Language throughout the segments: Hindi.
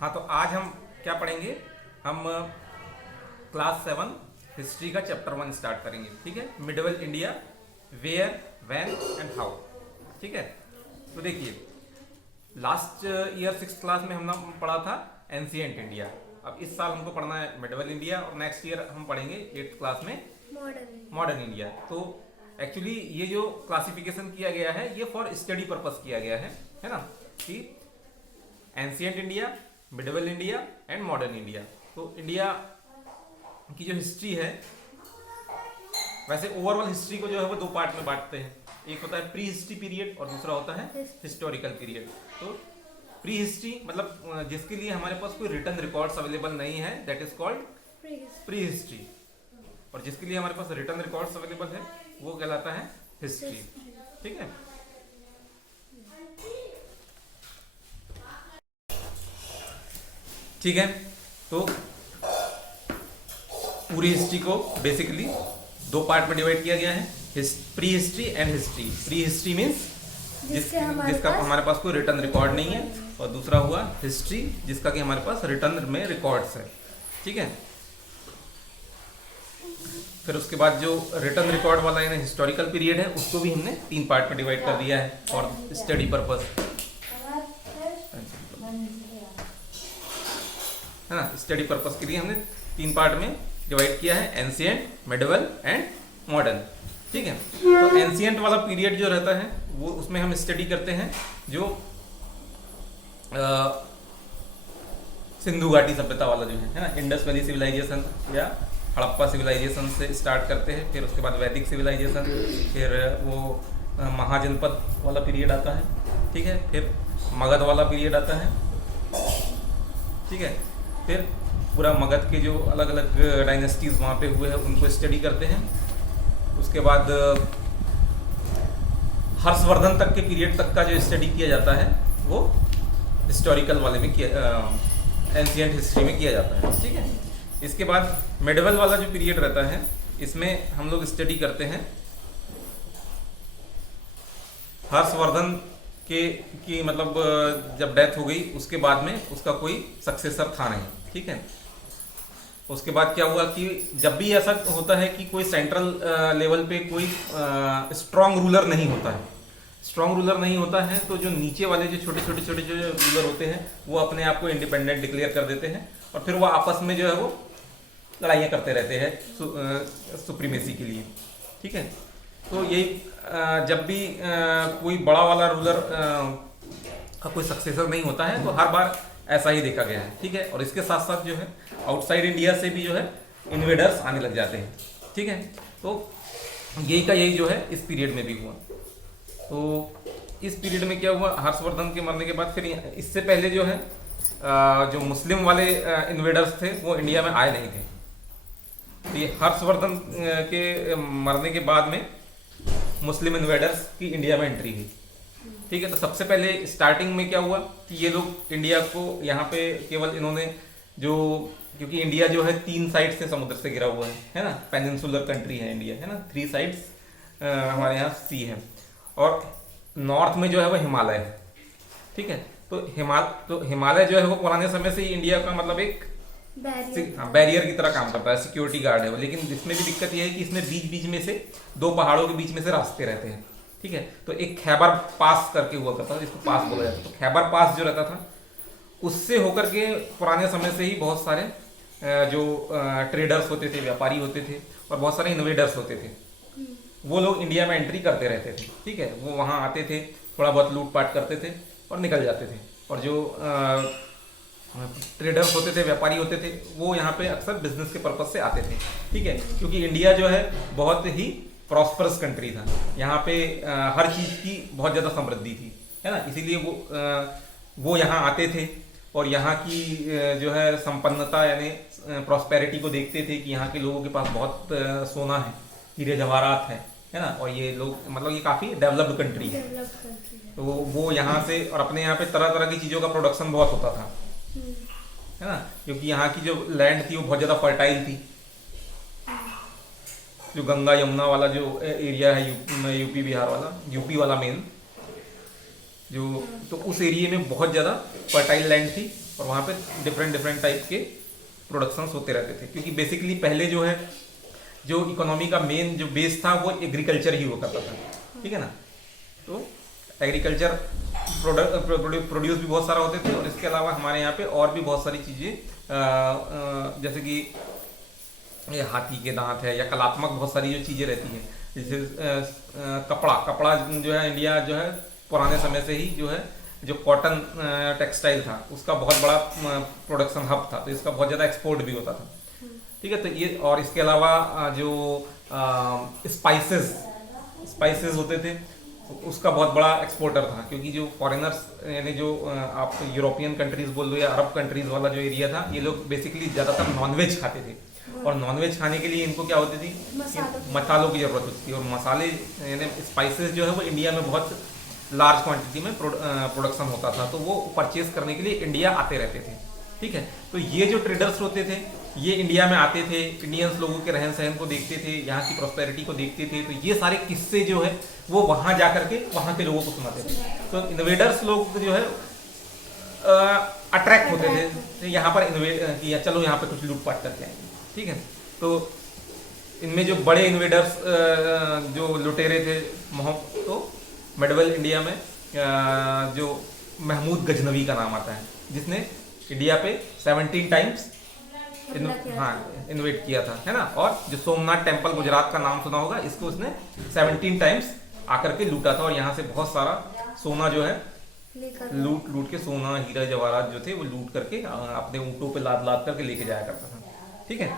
हाँ, तो आज हम क्या पढ़ेंगे? हम क्लास 7 हिस्ट्री का चैप्टर 1 स्टार्ट करेंगे। ठीक है, medieval India, where, when and how. ठीक है, तो देखिए लास्ट ईयर 6th क्लास में हमने पढ़ा था एंशिएंट इंडिया। अब इस साल हमको पढ़ना है मिडवल इंडिया और नेक्स्ट ईयर हम पढ़ेंगे 8th क्लास में मॉडर्न इंडिया। तो एक्चुअली ये जो क्लासिफिकेशन किया गया है ये फॉर स्टडी पर्पस किया गया है ना, कि ancient India, medieval India and modern India. तो इंडिया की जो हिस्ट्री है, वैसे ओवरऑल हिस्ट्री को जो है वो दो पार्ट में बांटते हैं। एक होता है प्री हिस्ट्री पीरियड और दूसरा होता है हिस्टोरिकल पीरियड। तो प्री हिस्ट्री मतलब जिसके लिए हमारे पास कोई रिटर्न रिकॉर्ड्स अवेलेबल नहीं है, that is called pre history. और जिसके लिए हमारे पास रिटर्न रिकॉर्ड्स अवेलेबल है वो कहलाता है हिस्ट्री। ठीक है, ठीक है। तो पूरी हिस्ट्री को बेसिकली दो पार्ट में डिवाइड किया गया है, pre history and history. Pre history means जिसका हमारे पास कोई रिटर्न रिकॉर्ड नहीं है, और दूसरा हुआ हिस्ट्री जिसका कि हमारे पास रिटर्न में रिकॉर्ड्स है। ठीक है, फिर उसके बाद जो रिटर्न रिकॉर्ड वाला यानी हिस्टोरिकल पीरियड है उसको भी हमने 3 पार्ट में डिवाइड कर दिया है और स्टडी पर्पस, है ना। स्टडी पर्पस के लिए हमने 3 पार्ट में डिवाइड किया है, एंशिएंट, मिडवल एंड मॉडर्न। ठीक है, तो एंशिएंट वाला पीरियड जो रहता है वो उसमें हम स्टडी करते हैं जो सिंधु घाटी सभ्यता वाला जो है ना, इंडस वैली सिविलाइजेशन या हड़प्पा सिविलाइजेशन से स्टार्ट करते हैं। फिर उसके बाद वैदिक सिविलाइजेशन, फिर वो महाजनपद वाला पीरियड आता है। ठीक है, फिर मगध वाला पीरियड आता है। ठीक है, फिर पूरा मगध के जो अलग अलग डायनेस्टीज वहाँ पे हुए हैं उनको स्टडी करते हैं। उसके बाद हर्षवर्धन तक के पीरियड तक का जो स्टडी किया जाता है वो हिस्टोरिकल वाले में किया, एंशिएंट हिस्ट्री में किया जाता है। ठीक है, इसके बाद मिडवल वाला जो पीरियड रहता है इसमें हम लोग स्टडी करते हैं हर्षवर्धन की मतलब जब डेथ हो गई उसके बाद में उसका कोई सक्सेसर था नहीं। ठीक है, उसके बाद क्या हुआ कि जब भी ऐसा होता है कि कोई सेंट्रल लेवल पे कोई स्ट्रांग रूलर नहीं होता है, स्ट्रांग रूलर नहीं होता है तो जो नीचे वाले जो छोटे छोटे जो रूलर होते हैं वो अपने आप को इंडिपेंडेंट डिक्लेयर कर देते हैं और फिर वो आपस में जो है वो लड़ाइयाँ करते रहते हैं सुप्रीमेसी के लिए। ठीक है, तो यही जब भी कोई बड़ा वाला रूलर का कोई सक्सेसर नहीं होता है तो हर बार ऐसा ही देखा गया है। ठीक है, और इसके साथ साथ जो है आउटसाइड इंडिया से भी जो है इन्वेडर्स आने लग जाते हैं। ठीक है, तो यही का यही जो है इस पीरियड में भी हुआ। तो इस पीरियड में क्या हुआ, हर्षवर्धन के मरने के बाद फिर इससे पहले जो है जो मुस्लिम वाले इन्वेडर्स थे वो इंडिया में आए नहीं थे। तो ये हर्षवर्धन के मरने के बाद में मुस्लिम इन्वेडर्स की इंडिया में एंट्री हुई। ठीक है, तो सबसे पहले स्टार्टिंग में क्या हुआ कि ये लोग इंडिया को यहाँ पे केवल इन्होंने जो, क्योंकि इंडिया जो है 3 साइड से समुद्र से घिरा हुआ है ना, पेनिनसुलर कंट्री है इंडिया, है ना, 3 साइड्स हमारे यहाँ सी है और नॉर्थ में जो है वो हिमालय है। ठीक है, तो हिमालय जो है वो पुराने समय से ही इंडिया का मतलब एक बैरियर की तरह काम करता है, सिक्योरिटी गार्ड है वो। लेकिन इसमें भी दिक्कत यह है कि इसमें बीच बीच में से 2 पहाड़ों के बीच में से रास्ते रहते हैं। ठीक है, तो एक खैबर पास करके हुआ करता था जिसको पास बोला जाता था। तो खैबर पास जो रहता था उससे होकर के पुराने समय से ही बहुत सारे जो ट्रेडर्स होते थे, व्यापारी होते थे और बहुत सारे इन्वेडर्स होते थे, वो लोग इंडिया में एंट्री करते रहते थे। ठीक है, वो वहाँ आते थे, थोड़ा बहुत लूटपाट करते थे और निकल जाते थे। और जो ट्रेडर्स होते थे, व्यापारी होते थे, वो यहाँ पे अक्सर बिजनेस के पर्पज से आते थे। ठीक है, क्योंकि इंडिया जो है बहुत ही प्रॉस्परस कंट्री था, यहाँ पे हर चीज़ की बहुत ज़्यादा समृद्धि थी, है ना, इसीलिए वो यहाँ आते थे और यहाँ की जो है संपन्नता यानी प्रॉस्पेरिटी को देखते थे कि यहाँ के लोगों के पास बहुत सोना है, हीरे जवाहरात है ना, और ये लोग मतलब ये काफ़ी डेवलप्ड कंट्री है। तो वो यहाँ से और अपने यहाँ पे तरह तरह की चीज़ों का प्रोडक्शन बहुत होता था, है ना, क्योंकि यहाँ की जो लैंड थी वो बहुत ज़्यादा फर्टाइल थी। जो गंगा यमुना वाला जो एरिया है यूपी बिहार वाला, यूपी वाला मेन जो, तो उस एरिया में बहुत ज़्यादा फर्टाइल लैंड थी और वहाँ पे डिफरेंट डिफरेंट टाइप के प्रोडक्शंस होते रहते थे, क्योंकि बेसिकली पहले जो है जो इकोनॉमी का मेन जो बेस था वो एग्रीकल्चर ही हुआ करता था, ठीक है ना। तो एग्रीकल्चर प्रोड्यूस भी बहुत सारा होते थे, और इसके अलावा हमारे यहाँ पे और भी बहुत सारी चीज़ें जैसे कि ये हाथी के दांत है, या कलात्मक बहुत सारी जो चीज़ें रहती हैं, जैसे कपड़ा जो है, इंडिया जो है पुराने समय से ही जो है जो कॉटन टेक्सटाइल था उसका बहुत बड़ा प्रोडक्शन हब था, तो इसका बहुत ज़्यादा एक्सपोर्ट भी होता था, ठीक है। तो ये, और इसके अलावा जो स्पाइसेस होते थे उसका बहुत बड़ा एक्सपोर्टर था, क्योंकि जो फॉरेनर्स यानी जो आप यूरोपियन कंट्रीज बोल दो या अरब कंट्रीज वाला जो एरिया था, ये लोग बेसिकली ज़्यादातर नॉनवेज खाते थे, और नॉनवेज खाने के लिए इनको क्या होती थी, मसालों की ज़रूरत होती थी, और मसाले यानी स्पाइसेस जो है वो इंडिया में बहुत लार्ज क्वांटिटी में प्रोडक्शन होता था, तो वो परचेज करने के लिए इंडिया आते रहते थे, ठीक है। तो ये जो ट्रेडर्स होते थे ये इंडिया में आते थे, इंडियंस लोगों के रहन सहन को देखते थे, यहाँ की प्रॉस्पेरिटी को देखते थे, तो ये सारे किस्से जो है वो वहाँ जा करके वहाँ के लोगों को सुनाते थे। तो इन्वेडर्स लोग जो है अट्रैक्ट होते थे, तो यहाँ पर इन्वेड किया, चलो यहाँ पे कुछ लूटपाट करके आएंगे, ठीक है। तो इनमें जो बड़े इन्वेडर्स जो लुटेरे थे, तो मिडवल इंडिया में जो महमूद गजनवी का नाम आता है, जिसने इंडिया पे 17 टाइम्स इन्वेट किया था, है ना। और जो सोमनाथ टेम्पल गुजरात का नाम सुना होगा, इसको उसने 17 टाइम्स आकर के लूटा था, और यहाँ से बहुत सारा सोना जो है लूट के सोना हीरा जवाहरात जो थे वो लूट करके अपने ऊँटों पे लाद करके लेके जाया करता था, ठीक है।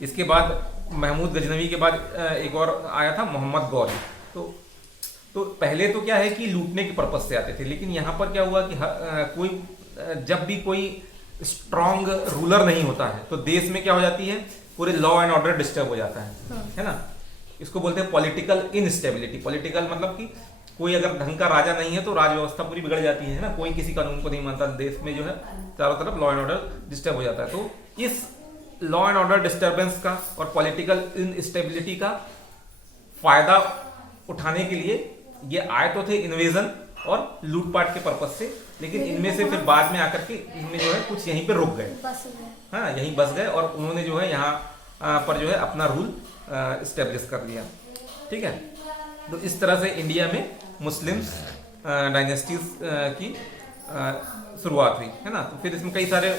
इसके बाद महमूद गजनवी के बाद एक और आया था मोहम्मद गौरी। तो पहले तो क्या है कि लूटने के पर्पज से आते थे, लेकिन यहाँ पर क्या हुआ कि जब भी कोई स्ट्रॉन्ग रूलर नहीं होता है तो देश में क्या हो जाती है, पूरे लॉ एंड ऑर्डर डिस्टर्ब हो जाता है ना। इसको बोलते हैं पॉलिटिकल इनस्टेबिलिटी। पॉलिटिकल मतलब कि कोई अगर ढंग का राजा नहीं है तो राज व्यवस्था पूरी बिगड़ जाती है ना, कोई किसी कानून को नहीं मानता, देश में जो है चारों तरफ लॉ एंड ऑर्डर डिस्टर्ब हो जाता है। तो इस लॉ एंड ऑर्डर डिस्टर्बेंस का और पॉलिटिकल इनस्टेबिलिटी का फायदा उठाने के लिए ये आए तो थे इन्वेजन और लूटपाट के पर्पज से, लेकिन इनमें से फिर बाद में आकर के इनमें जो है कुछ यहीं पे रुक गए, हाँ यहीं बस गए, और उन्होंने जो है यहाँ पर जो है अपना रूल इस्टेब्लिश कर लिया, ठीक है। तो इस तरह से इंडिया में मुस्लिम्स डायनेस्टीज की शुरुआत हुई, है ना। तो फिर इसमें कई सारे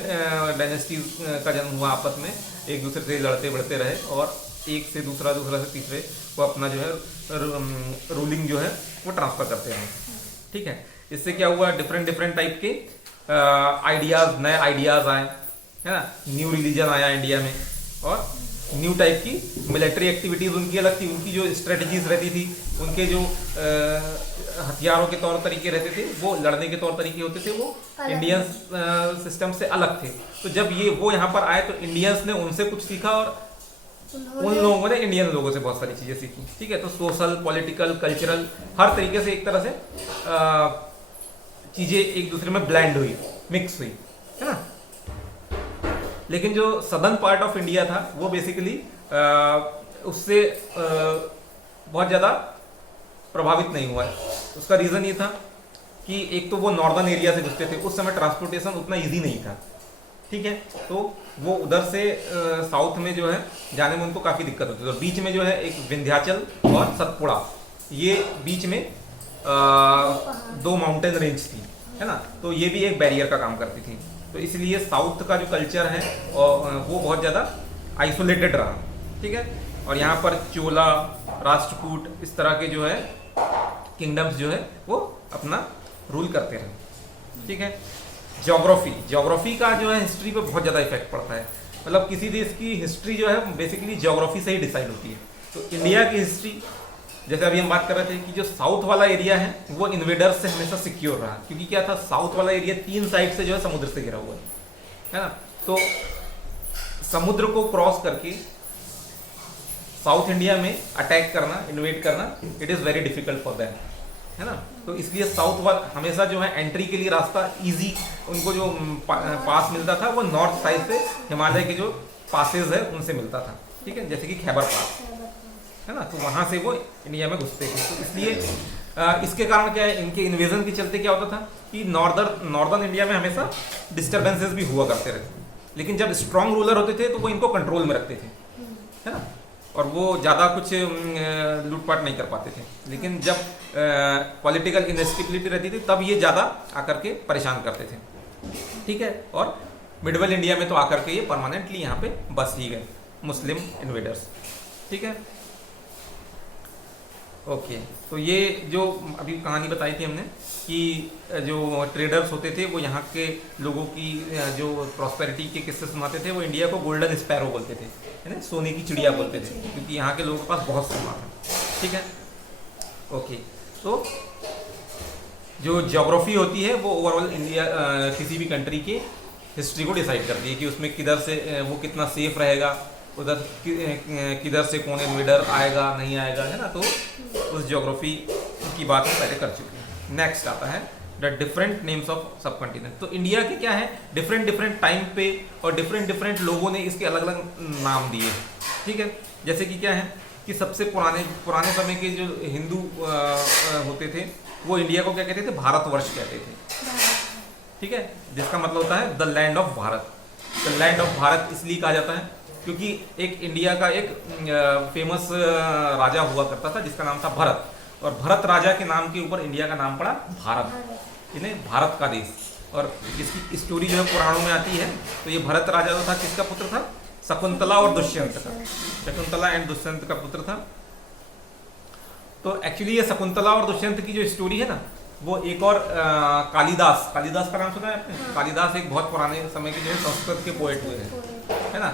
डायनेस्टीज का जन्म हुआ, आपस में एक दूसरे से लड़ते बढ़ते रहे, और एक से दूसरा से तीसरे को अपना जो है रूलिंग जो है वो ट्रांसफर करते हैं, ठीक है। इससे क्या हुआ, डिफरेंट टाइप के आइडियाज, नए आइडियाज आए, है ना। न्यू रिलीजन आया इंडिया में, और न्यू टाइप की मिलिट्री एक्टिविटीज उनकी अलग थी, उनकी जो स्ट्रेटजीज रहती थी, उनके जो हथियारों के तौर तरीके रहते थे, वो लड़ने के तौर तरीके होते थे, वो इंडियन सिस्टम से अलग थे। तो जब वो यहाँ पर आए तो इंडियंस ने उनसे कुछ सीखा, और उन लोगों ने इंडियन लोगों से बहुत सारी चीजें सीखी, ठीक है। तो सोशल, पॉलिटिकल, कल्चरल, हर तरीके से एक तरह से चीजें एक दूसरे में ब्लेंड हुई, मिक्स हुई, है ना। लेकिन जो सदर्न पार्ट ऑफ इंडिया था वो बेसिकली उससे बहुत ज़्यादा प्रभावित नहीं हुआ है। उसका रीज़न ये था कि एक तो वो नॉर्दर्न एरिया से घुसते थे, उस समय ट्रांसपोर्टेशन उतना इजी नहीं था, ठीक है। तो वो उधर से साउथ में जो है जाने में उनको काफ़ी दिक्कत होती थी। तो बीच में जो है एक विंध्याचल और सतपुड़ा, ये बीच में 2 माउंटेन रेंज थी, है ना। तो ये भी एक बैरियर का काम करती थी, तो इसलिए साउथ का जो कल्चर है वो बहुत ज़्यादा आइसोलेटेड रहा, ठीक है। और यहाँ पर चोला, राष्ट्रकूट, इस तरह के जो है किंगडम्स जो है वो अपना रूल करते रहे, ठीक है। ज्योग्राफी का जो है हिस्ट्री पे बहुत ज़्यादा इफेक्ट पड़ता है, मतलब किसी देश की हिस्ट्री जो है बेसिकली ज्योग्राफी से ही डिसाइड होती है। तो इंडिया की हिस्ट्री, जैसे अभी हम बात कर रहे थे कि जो साउथ वाला एरिया है वो इन्वेडर्स से हमेशा सिक्योर रहा, क्योंकि क्या था, साउथ वाला एरिया 3 साइड से जो है समुद्र से घिरा हुआ है ना। तो समुद्र को क्रॉस करके साउथ इंडिया में अटैक करना, इन्वेड करना, it is very difficult for them, है ना। तो इसलिए साउथ वाला हमेशा जो है एंट्री के लिए रास्ता इजी, उनको जो पास मिलता था वो नॉर्थ साइड से हिमालय के जो पासेज है उनसे मिलता था, ठीक है, जैसे कि खैबर पास, है ना। तो वहाँ से वो इंडिया में घुसते थे। तो इसलिए इसके कारण क्या है, इनके इन्वेजन के चलते क्या होता था कि नॉर्दर्न इंडिया में हमेशा डिस्टर्बेंसेस भी हुआ करते रहे, लेकिन जब स्ट्रांग रूलर होते थे तो वो इनको कंट्रोल में रखते थे, है ना, और वो ज़्यादा कुछ लूटपाट नहीं कर पाते थे। लेकिन जब पॉलिटिकल इनस्टेबिलिटी रहती थी तब ये ज़्यादा आकर के परेशान करते थे, ठीक है। और मिडवेल इंडिया में तो आकर के ये परमानेंटली यहाँ पे बस ही गए मुस्लिम इन्वेडर्स, ठीक है। ओके, तो ये जो अभी कहानी बताई थी हमने कि जो ट्रेडर्स होते थे वो यहाँ के लोगों की जो प्रॉस्पेरिटी के किस्से सुनाते थे, वो इंडिया को गोल्डन स्पैरो बोलते थे, है ना, सोने की चिड़िया बोलते थे, क्योंकि यहाँ के लोगों के पास बहुत सोना था, ठीक है। ओके, तो जो ज्योग्राफी होती है वो ओवरऑल इंडिया किसी भी कंट्री के हिस्ट्री को डिसाइड करती है कि उसमें किधर से वो कितना सेफ रहेगा, उधर किधर से कौन इन्वेडर आएगा नहीं आएगा, है ना। तो उस ज्योग्राफी की बात हम पहले कर चुके हैं। नेक्स्ट आता है द डिफरेंट नेम्स ऑफ सब कॉन्टिनेंट। तो इंडिया के क्या है, डिफरेंट टाइम पे और डिफरेंट लोगों ने इसके अलग अलग नाम दिए, ठीक है। जैसे कि क्या है कि सबसे पुराने समय के जो हिंदू होते थे वो इंडिया को क्या कहते थे, भारतवर्ष कहते थे, ठीक है, जिसका मतलब होता है the land of Bharat. The land of Bharat इसलिए कहा जाता है क्योंकि एक इंडिया का एक फेमस राजा हुआ करता था जिसका नाम था भरत, और भरत राजा के नाम के ऊपर इंडिया का नाम पड़ा भारत, यानी भारत का देश। और इसकी स्टोरी जो है पुराणों में आती है। तो ये भरत राजा जो था किसका पुत्र था, शकुंतला और दुष्यंत का, शकुंतला एंड दुष्यंत का पुत्र था। तो एक्चुअली ये शकुंतला और दुष्यंत की जो स्टोरी है ना, वो एक और कालिदास का नाम सुना है आपने? कालिदास एक बहुत पुराने समय के जो है संस्कृत के पोएट हुए हैं, है ना।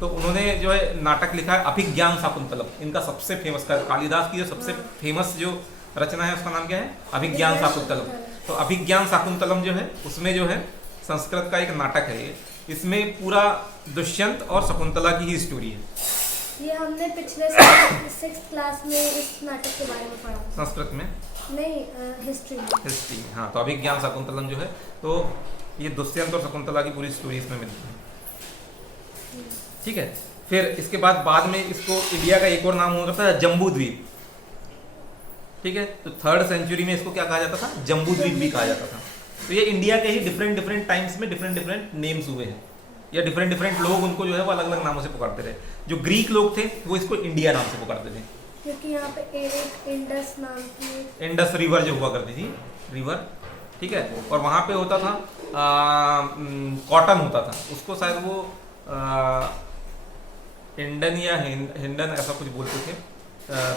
तो उन्होंने जो है नाटक लिखा है अभिज्ञान शाकुंतलम, इनका सबसे फेमस, कालिदास की जो सबसे फेमस जो रचना है उसका नाम क्या है, अभिज्ञान शाकुंतलम। तो अभिज्ञान शाकुंतलम जो है उसमें जो है संस्कृत का एक नाटक है ये, इसमें पूरा दुष्यंत और शकुंतला की ही स्टोरी है। ये हमने पिछले 6th क्लास में इस नाटक के बारे में पढ़ा, संस्कृत में नहीं, हिस्ट्री में। हाँ, तो अभिज्ञान शाकुंतलम जो है, तो ये दुष्यंत और शकुंतला की पूरी स्टोरी इसमें मिलती है, ठीक है। फिर इसके बाद में इसको इंडिया का एक और नाम हुआ करता है जम्बू द्वीप, ठीक है। तो 3rd सेंचुरी में इसको क्या कहा जाता था, जम्बू द्वीप भी कहा जाता था। तो ये इंडिया के ही डिफरेंट टाइम्स में डिफरेंट नेम्स हुए हैं, या डिफरेंट लोग उनको जो है वो अलग अलग नामों से पुकारते रहे। जो ग्रीक लोग थे वो इसको इंडिया नाम से पुकारते थे, क्योंकि यहाँ पे एक इंडस नाम की इंडस रिवर जो हुआ करती थी, रिवर, ठीक है। और वहाँ पे होता था कॉटन होता था, उसको शायद वो इंडन या हिंडन ऐसा कुछ बोलते थे।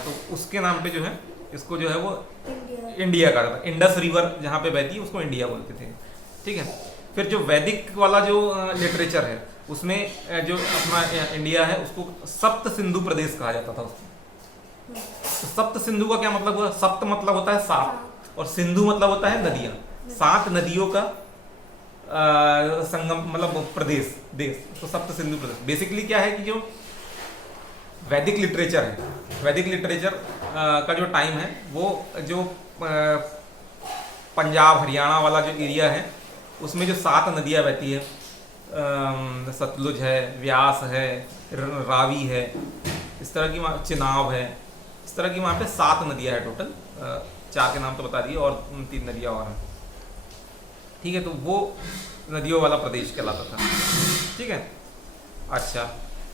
तो उसके नाम पे जो है इसको जो है वो इंडिया कहा जाता। इंडस रिवर जहाँ पे बहती है उसको इंडिया बोलते थे, ठीक है। फिर जो वैदिक वाला जो लिटरेचर है उसमें जो अपना इंडिया है उसको सप्त सिंधु प्रदेश कहा जाता था उसको। तो सप्त सिंधु का क्या मतलब हुआ, सप्त मतलब होता है 7 और सिंधु मतलब होता है नदियाँ, 7 नदियों का संगम मतलब प्रदेश, देश। तो सप्त सिंधु प्रदेश बेसिकली क्या है कि जो वैदिक लिटरेचर है, वैदिक लिटरेचर का जो टाइम है वो जो पंजाब हरियाणा वाला जो एरिया है उसमें जो 7 नदियाँ बहती है, सतलुज है, व्यास है, रावी है, इस तरह की वहाँ चिनाब है, इस तरह की वहाँ पे 7 नदियाँ है टोटल। 4 के नाम तो बता दिए और 3 नदियाँ और हैं, ठीक है। तो वो नदियों वाला प्रदेश कहलाता था, ठीक है। अच्छा,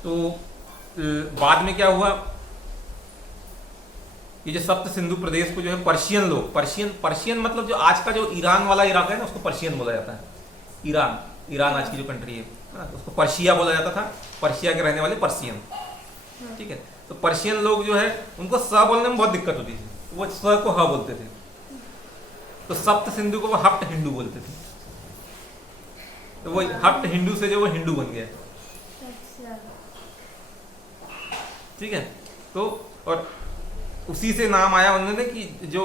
तो बाद में क्या हुआ, ये जो सप्त सिंधु प्रदेश को जो है पर्शियन लोग, पर्शियन मतलब जो आज का जो ईरान वाला इलाका है ना उसको पर्शियन बोला जाता है। ईरान आज की जो कंट्री है उसको पर्शिया बोला जाता था, पर्शिया के रहने वाले पर्शियन, ठीक है। तो पर्शियन लोग जो है उनको स बोलने में बहुत दिक्कत होती थी, वो स को ह बोलते थे। तो सप्त सिंधु को वो हप्ट हिंदू बोलते थे, तो वो हप्ट हिंदू से जो वो हिंदू बन गया, ठीक है। तो और उसी से नाम आया उन्होंने कि जो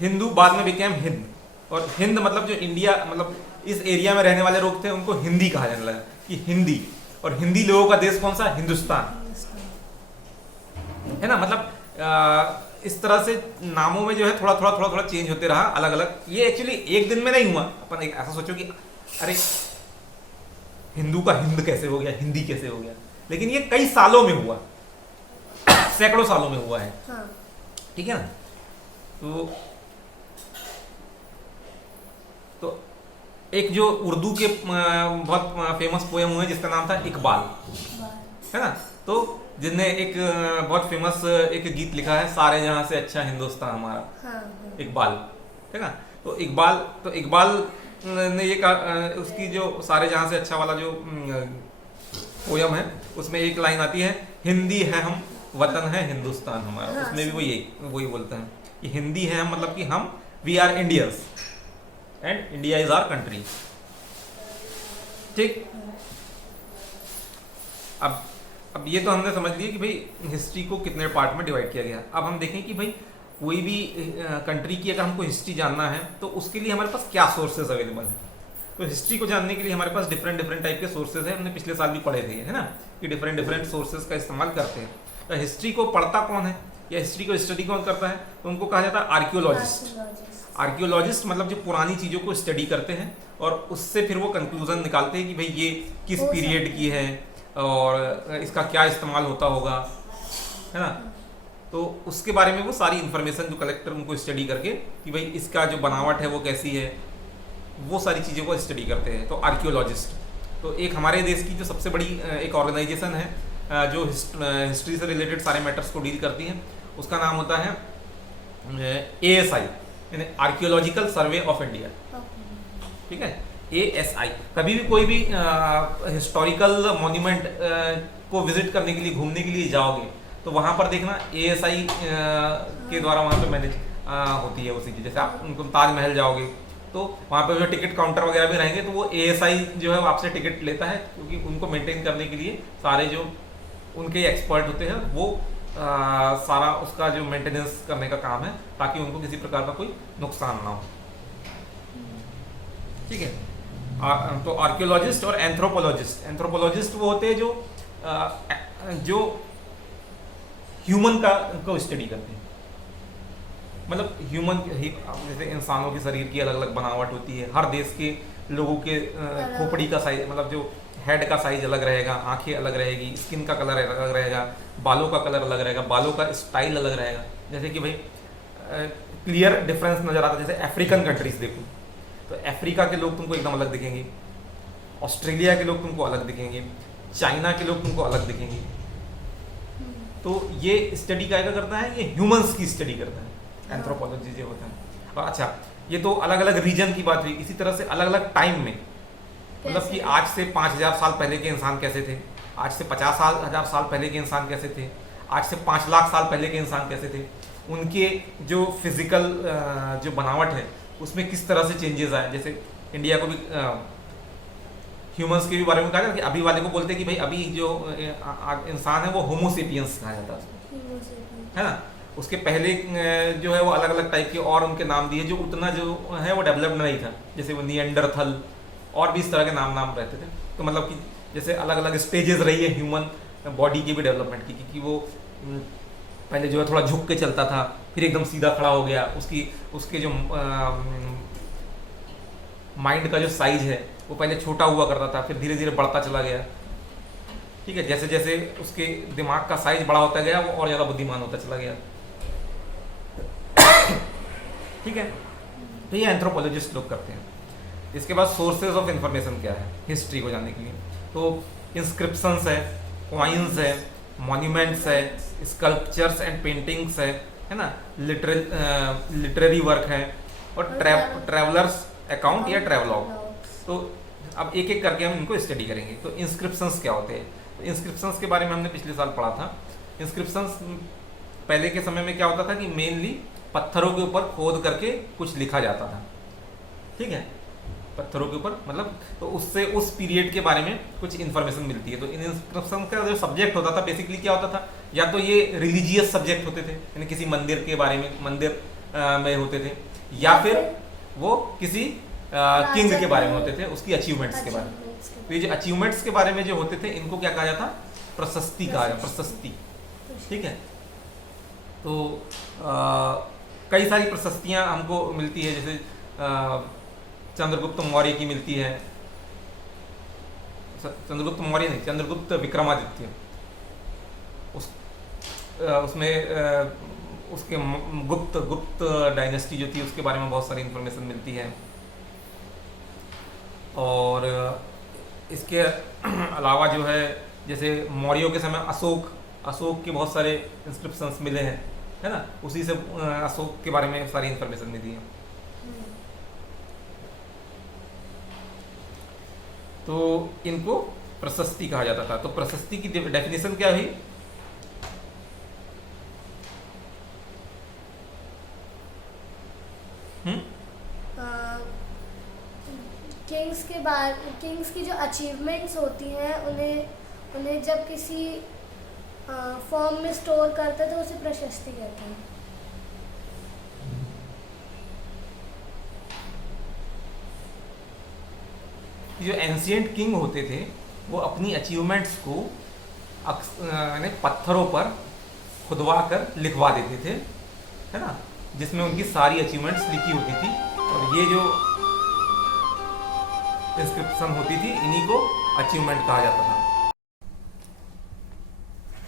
हिंदू बाद में बिकेम हिंद, और हिंद मतलब जो इंडिया मतलब इस एरिया में रहने वाले लोग थे उनको हिंदी कहा जाने लगा कि हिंदी। और हिंदी लोगों का देश कौन सा, हिंदुस्तान, है ना। मतलब इस तरह से नामों में जो है थोड़ा चेंज होते रहा अलग अलग। ये एक्चुअली एक दिन में नहीं हुआ। अपन एक ऐसा सोचो कि अरे हिंदू का हिंद कैसे हो गया, हिंदी कैसे हो गया, लेकिन ये कई सालों में हुआ, सैकड़ों सालों में हुआ है, ठीक है ना। तो एक जो उर्दू के बहुत फेमस पोयम हुए जिसका नाम था इकबाल, है ना, तो जिनने एक बहुत फेमस एक गीत लिखा है, सारे जहां से अच्छा हिंदुस्तान हमारा, हाँ। इकबाल, है ना। तो इकबाल ने ये कहा, उसकी जो सारे जहां से अच्छा वाला जो पोयम है उसमें एक लाइन आती है, हिंदी है हम, वतन है हिंदुस्तान हमारा। हाँ, उसमें भी वही बोलते हैं कि हिंदी है हम, मतलब कि हम, we are Indians and India is our country. ठीक, अब ये तो हमने समझ लिया कि भाई हिस्ट्री को कितने पार्ट में डिवाइड किया गया। अब हम देखें कि भाई कोई भी कंट्री की अगर हमको हिस्ट्री जानना है तो उसके लिए हमारे पास क्या सोर्सेज अवेलेबल हैं। तो हिस्ट्री को जानने के लिए हमारे पास डिफरेंट टाइप के सोर्सेज हैं। हमने पिछले साल भी पढ़े थे, है ना, कि डिफरेंट सोर्सेज का इस्तेमाल करते हैं। तो हिस्ट्री को पढ़ता कौन है या हिस्ट्री को स्टडी कौन करता है, तो उनको कहा जाता है आर्कियोलॉजिस्ट। आर्कियोलॉजिस्ट मतलब जो पुरानी चीज़ों को स्टडी करते हैं और उससे फिर वो कंक्लूजन निकालते हैं कि भाई ये किस पीरियड की है और इसका क्या इस्तेमाल होता होगा, है ना। तो उसके बारे में वो सारी इन्फॉर्मेशन जो कलेक्टर उनको स्टडी करके कि भाई इसका जो बनावट है वो कैसी है, वो सारी चीज़ों को स्टडी करते हैं, तो आर्कियोलॉजिस्ट। तो एक हमारे देश की जो सबसे बड़ी एक ऑर्गेनाइजेशन है जो हिस्ट्री से रिलेटेड सारे मैटर्स को डील करती है, उसका नाम होता है ASI, यानी आर्कियोलॉजिकल सर्वे ऑफ इंडिया। ठीक है, ASI। कभी भी कोई भी हिस्टोरिकल मॉन्यूमेंट को विजिट करने के लिए, घूमने के लिए जाओगे तो वहाँ पर देखना ASI के द्वारा वहाँ पे मैनेज होती है वो चीज़। जैसे आप उनको ताजमहल जाओगे तो वहाँ पे जो टिकट काउंटर वगैरह भी रहेंगे तो वो ASI जो है वो आपसे टिकट लेता है, क्योंकि उनको मेंटेन करने के लिए सारे जो उनके एक्सपर्ट होते हैं वो सारा उसका जो मेंटेनेंस करने का काम है, ताकि उनको किसी प्रकार का कोई नुकसान ना हो। ठीक है, तो आर्कियोलॉजिस्ट और एंथ्रोपोलॉजिस्ट वो होते हैं जो ह्यूमन को स्टडी करते हैं। मतलब ह्यूमन, जैसे इंसानों के शरीर की अलग अलग बनावट होती है, हर देश के लोगों के खोपड़ी का साइज, मतलब जो हेड का साइज अलग रहेगा, आंखें अलग रहेगी, स्किन का कलर अलग रहेगा, बालों का कलर अलग रहेगा, बालों का स्टाइल अलग रहेगा। जैसे कि भाई क्लियर डिफरेंस नजर आता है। जैसे अफ्रीकन कंट्रीज देखो तो अफ्रीका के लोग तुमको एकदम अलग दिखेंगे, ऑस्ट्रेलिया के लोग तुमको अलग दिखेंगे, चाइना के लोग तुमको अलग दिखेंगे। तो ये स्टडी क्या करता है, ये ह्यूमंस की स्टडी करता है, एंथ्रोपोलॉजी जो होता है। और अच्छा, ये तो अलग अलग रीजन की बात हुई। इसी तरह से अलग अलग टाइम में, मतलब कि आज से 5000 साल पहले के इंसान कैसे थे, आज से 50,000 साल पहले के इंसान कैसे थे, आज से 5 लाख साल पहले के इंसान कैसे थे, उनके जो फिजिकल जो बनावट है उसमें किस तरह से चेंजेस आए। जैसे इंडिया को भी ह्यूमंस के भी बारे में कहा जाता है कि अभी वाले को बोलते हैं कि भाई अभी जो इंसान है वो होमोसेपियंस कहा जाता है ना। उसके पहले जो है वो अलग अलग टाइप के और उनके नाम दिए, जो उतना जो है वो डेवलप्ड नहीं था। जैसे वो निएंडरथल और भी इस तरह के नाम रहते थे। तो मतलब कि जैसे अलग अलग स्टेजेस रही है ह्यूमन बॉडी की भी डेवलपमेंट की, क्योंकि वो पहले जो है थोड़ा झुक के चलता था, फिर एकदम सीधा खड़ा हो गया। उसके जो माइंड का जो साइज है वो पहले छोटा हुआ करता था, फिर धीरे धीरे बढ़ता चला गया। ठीक है, जैसे जैसे उसके दिमाग का साइज बड़ा होता गया वो और ज़्यादा बुद्धिमान होता चला गया। ठीक है, तो ये एंथ्रोपोलॉजिस्ट लोग करते हैं। इसके बाद सोर्सेज ऑफ इंफॉर्मेशन क्या है हिस्ट्री को जानने के लिए, तो इंस्क्रिप्शंस है, कॉइन्स है, मॉन्यूमेंट्स है, स्कल्पचर्स एंड पेंटिंग्स है ना, लिटरेरी वर्क है, और ट्रैवलर्स अकाउंट या ट्रैवलॉग। तो अब एक एक करके हम इनको स्टडी करेंगे। तो इंस्क्रिप्शंस क्या होते हैं, तो इंस्क्रिप्शंस के बारे में हमने पिछले साल पढ़ा था। इंस्क्रिप्शंस पहले के समय में क्या होता था कि मेनली पत्थरों के ऊपर खोद करके कुछ लिखा जाता था। ठीक है, पत्थरों के ऊपर, मतलब तो उससे उस पीरियड के बारे में कुछ इन्फॉर्मेशन मिलती है। तो इन इंस्क्रिप्शन का जो सब्जेक्ट होता था बेसिकली क्या होता था, या तो ये रिलीजियस सब्जेक्ट होते थे, यानी किसी मंदिर के बारे में, मंदिर में होते थे, या फिर वो किसी किंग के बारे में होते थे, उसकी अचीवमेंट्स के बारे में। तो ये जो अचीवमेंट्स के बारे में जो होते थे इनको क्या कहा जाता, प्रशस्ति कहा जाता, प्रशस्ति। ठीक है, तो कई सारी प्रशस्तियां हमको मिलती है। जैसे चंद्रगुप्त मौर्य की मिलती है, चंद्रगुप्त मौर्य नहीं, चंद्रगुप्त विक्रमादित्य, उसमें उसके गुप्त गुप्त डायनेस्टी जो थी उसके बारे में बहुत सारी इंफॉर्मेशन मिलती है। और इसके अलावा जो है जैसे मौर्यों के समय अशोक के बहुत सारे इंस्क्रिप्शंस मिले हैं, है ना, उसी से अशोक के बारे में सारी इंफॉर्मेशन मिली है। तो इनको प्रशस्ति कहा जाता था। तो प्रशस्ति की डेफिनेशन क्या हुई? किंग्स की जो अचीवमेंट्स होती हैं उन्हें जब किसी फॉर्म में स्टोर करते हैं तो उसे प्रशस्ति कहते हैं। जो एंशिएंट किंग होते थे वो अपनी अचीवमेंट्स को पत्थरों पर खुदवा कर लिखवा देते थे, है ना, जिसमें उनकी सारी अचीवमेंट्स लिखी होती थी। और ये जो इंस्क्रिप्शन होती थी इन्हीं को अचीवमेंट कहा जाता था।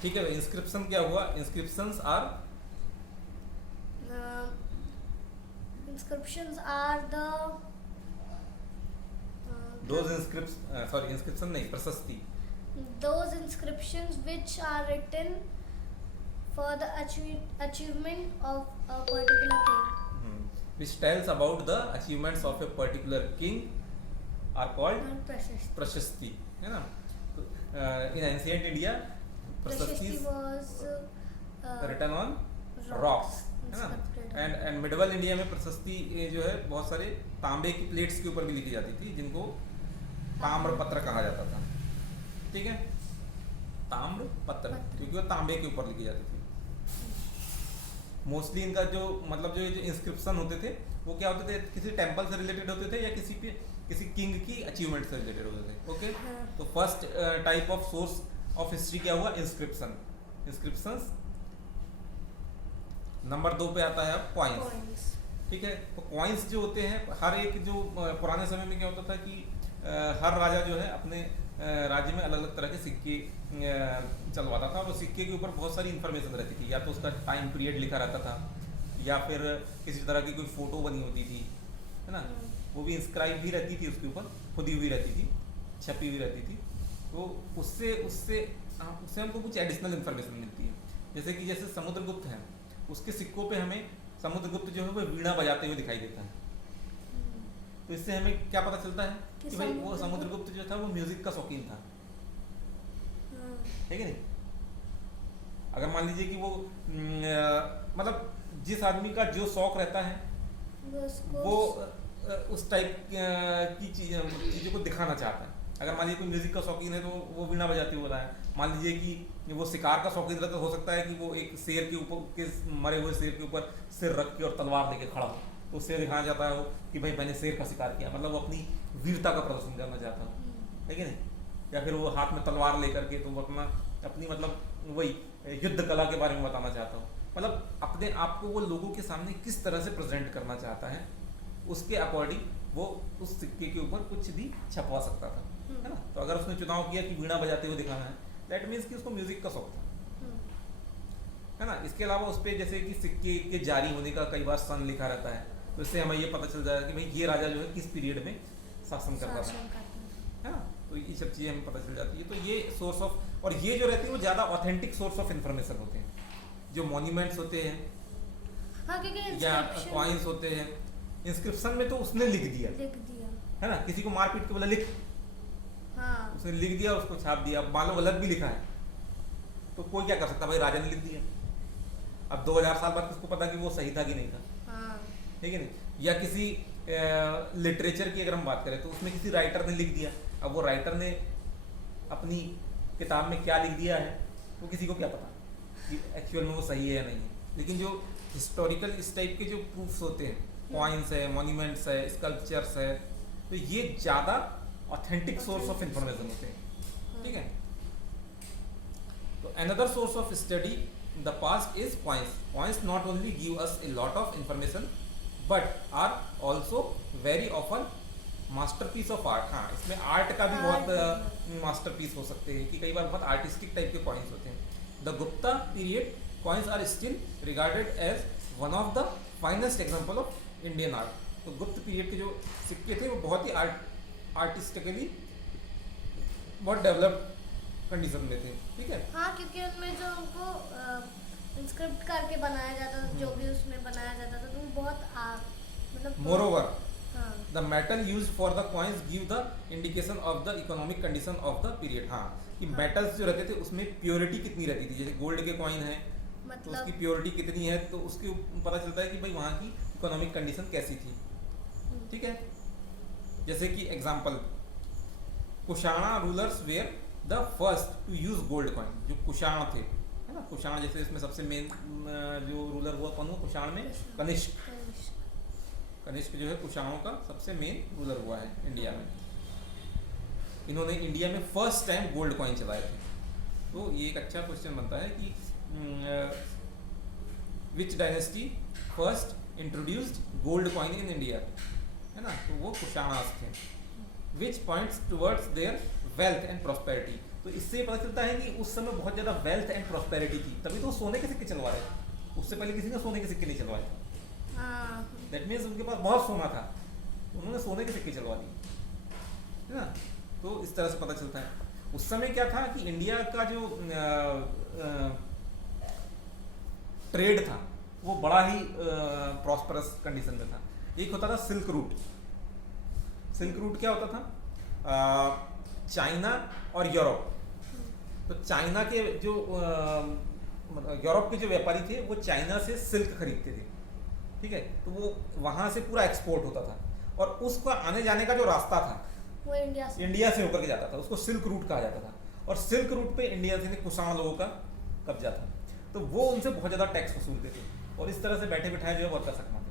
ठीक है, इंस्क्रिप्शन क्या हुआ? इंस्क्रिप्शंस आर इंस्क्रिप्शन नहीं, प्रशस्ति। Those inscriptions which are written for the achievement of a particular king. Which tells about the achievements of a particular king are called prashasti, है ना। In ancient India, prashasti was written on rocks, है ना। एंड मिडवल इंडिया में प्रशस्ति जो है बहुत सारे तांबे की प्लेट्स के ऊपर भी लिखी जाती थी, जिनको ताम्र पत्र कहा जाता था। ठीक है, ताम्र पत्र, क्योंकि वो तांबे के ऊपर लिखी जाती थी। मोस्टली इनका जो मतलब जो इंस्क्रिप्शन होते थे वो क्या होते थे, किसी टेम्पल से रिलेटेड होते थे या किसी किंग की अचीवमेंट से रिलेटेड होते थे। ओके, तो first type of source of history क्या हुआ? इंस्क्रिप्शंस। नंबर 2 पे आता है अब कॉइन्स। ठीक है, तो कॉइन्स जो होते हैं, हर एक जो पुराने समय में क्या होता था कि हर राजा जो है अपने राज्य में अलग अलग तरह के सिक्के चलवाता था। और सिक्के के ऊपर बहुत सारी इंफॉर्मेशन रहती थी, या तो उसका टाइम पीरियड लिखा रहता था, या फिर किसी तरह की कोई फोटो बनी होती थी, है ना, वो भी इंस्क्राइब भी रहती थी, उसके ऊपर खुदी हुई रहती थी, छपी हुई रहती थी। तो उससे हमको कुछ एडिशनल इन्फॉर्मेशन मिलती है। जैसे समुद्रगुप्त है, उसके सिक्कों पे हमें समुद्रगुप्त जो है वो वीणा बजाते हुए दिखाई देता है। तो इससे हमें क्या पता चलता है कि भाई वो समुद्रगुप्त जो था वो म्यूजिक का शौकीन था, है कि नहीं। अगर मान लीजिए कि वो मतलब जिस आदमी का जो शौक रहता है वो उस टाइप की चीज़ों को दिखाना चाहता है। अगर मान लीजिए कोई म्यूजिक का शौकीन है तो वो वीणा बजाते हुए रहा है। मान लीजिए कि वो शिकार का शौकीन रहता, तो हो सकता है कि वो एक शेर के ऊपर मरे हुए शेर के ऊपर सिर रख के और तलवार लेके खड़ा हो, तो उससे दिखाना चाहता है कि भाई मैंने शेर का शिकार किया, मतलब वो अपनी वीरता का प्रदर्शन करना चाहता है कि नहीं। या फिर वो हाथ में तलवार लेकर के तो वो अपनी मतलब वही युद्ध कला के बारे में बताना चाहता हो। मतलब अपने आप को वो लोगों के सामने किस तरह से प्रेजेंट करना चाहता है, उसके अकॉर्डिंग वो उस सिक्के के ऊपर कुछ भी छपवा सकता था, है ना। तो अगर उसने चुनाव किया कि वीणा बजाते हुए दिखाना है, दैट मीन्स कि उसको म्यूजिक का शौक था, है ना। इसके अलावा उस पर जैसे कि सिक्के के जारी होने का कई बार सन लिखा रहता है, तो इससे हमें ये पता चल जाएगा कि भाई ये राजा जो है किस पीरियड में शासन करता था, है ना। तो ये सब चीज़ें हमें पता चल जाती है। तो ये सोर्स ऑफ, और ये जो रहती है वो ज़्यादा ऑथेंटिक सोर्स ऑफ इन्फॉर्मेशन होते हैं। जो मॉन्यूमेंट्स होते हैं, हाँ, या कॉइन्स होते हैं, इंस्क्रिप्शन में तो उसने लिख दिया, है ना। किसी को मार पीट के बोला लिख, हाँ, उसने लिख दिया, उसको छाप दिया। मान लो गलत भी लिखा है तो कोई क्या कर सकता, भाई राजा ने लिख दिया। अब 2000 साल बाद किसको पता कि वो सही था कि नहीं था, हाँ, ठीक है नहीं। या किसी लिटरेचर की अगर हम बात करें तो उसमें किसी राइटर ने लिख दिया, अब वो राइटर ने अपनी किताब में क्या लिख दिया है वो किसी को क्या पता कि एक्चुअल में वो सही है या नहीं है। लेकिन जो हिस्टोरिकल इस टाइप के जो प्रूफ्स होते हैं, कॉइन्स है, मॉन्यूमेंट्स है, स्कल्पचर्स है, तो ये ज़्यादा ऑथेंटिक सोर्स ऑफ इंफॉर्मेशन होते हैं, ठीक है। तो another source of study the past is coins. Coins not only give us a lot of information but are also very often masterpiece of art. हाँ, इसमें आर्ट का भी बहुत मास्टरपीस हो सकते हैं कि कई बार बहुत आर्टिस्टिक टाइप के कॉइन्स होते हैं। The Gupta period coins are still regarded as one of the finest example of Indian art. तो गुप्त पीरियड के जो सिक्के थे वो बहुत ही आर्टिस्टिकली बहुत डेवलप्ड कंडीशन में थे, ठीक है। हाँ, क्योंकि उनमें जो उनको इंस्क्रिप्ट करके बनाया जाता था, जो भी उसमें बनाया जाता था, तो वो बहुत मतलब मोरोवर हाँ the metal use for the coins give the indication of the economic condition of the period. हाँ, कि मेटल्स जो रहते थे उसमें प्योरिटी कितनी रहती थी, जैसे गोल्ड के कॉइन है तो उसकी प्योरिटी कितनी है, तो उसके पता चलता है कि भाई वहाँ की इकोनॉमिक कंडीशन कैसी थी, ठीक है। जैसे कि example, Kushana rulers were the first to use gold coin. जो कुशाण थे, है ना, कुशाण जैसे इसमें सबसे मेन जो रूलर हुआ कौन हुआ कुशाण में? कनिष्क। कनिष्क जो है कुशाणों का सबसे मेन रूलर हुआ है इंडिया में। इन्होंने इंडिया में फर्स्ट टाइम गोल्ड कॉइन चलाए थे। तो ये एक अच्छा क्वेश्चन बनता है कि which dynasty first introduced gold coin in India, है ना, तो वो कुशाणास थे। Which points towards their wealth and prosperity. तो इससे पता चलता है कि उस समय बहुत ज़्यादा वेल्थ एंड प्रॉस्पेरिटी थी, तभी तो वो सोने के सिक्के चलवा रहे थे। उससे पहले किसी ने सोने के सिक्के नहीं चलवाए थे। दैट मीन्स उनके पास बहुत सोना था, उन्होंने सोने के सिक्के चलवा दिए, है ना। तो इस तरह से पता चलता है। उस समय क्या था कि इंडिया का जो ट्रेड था वो बड़ा ही प्रॉस्परस कंडीशन में था। एक होता था सिल्क रूट। सिल्क रूट क्या होता था? चाइना और यूरोप। तो चाइना के जो यूरोप के जो व्यापारी थे वो चाइना से सिल्क खरीदते थे, ठीक है। तो वो वहाँ से पूरा एक्सपोर्ट होता था, और उसका आने जाने का जो रास्ता था वो इंडिया से होकर के जाता था, उसको सिल्क रूट कहा जाता था। और सिल्क रूट पे इंडिया से कुषाण लोगों का कब्जा था, तो वो उनसे बहुत ज़्यादा टैक्स वसूलते थे, और इस तरह से बैठे बिठाए जो है वर्कर सकना थे।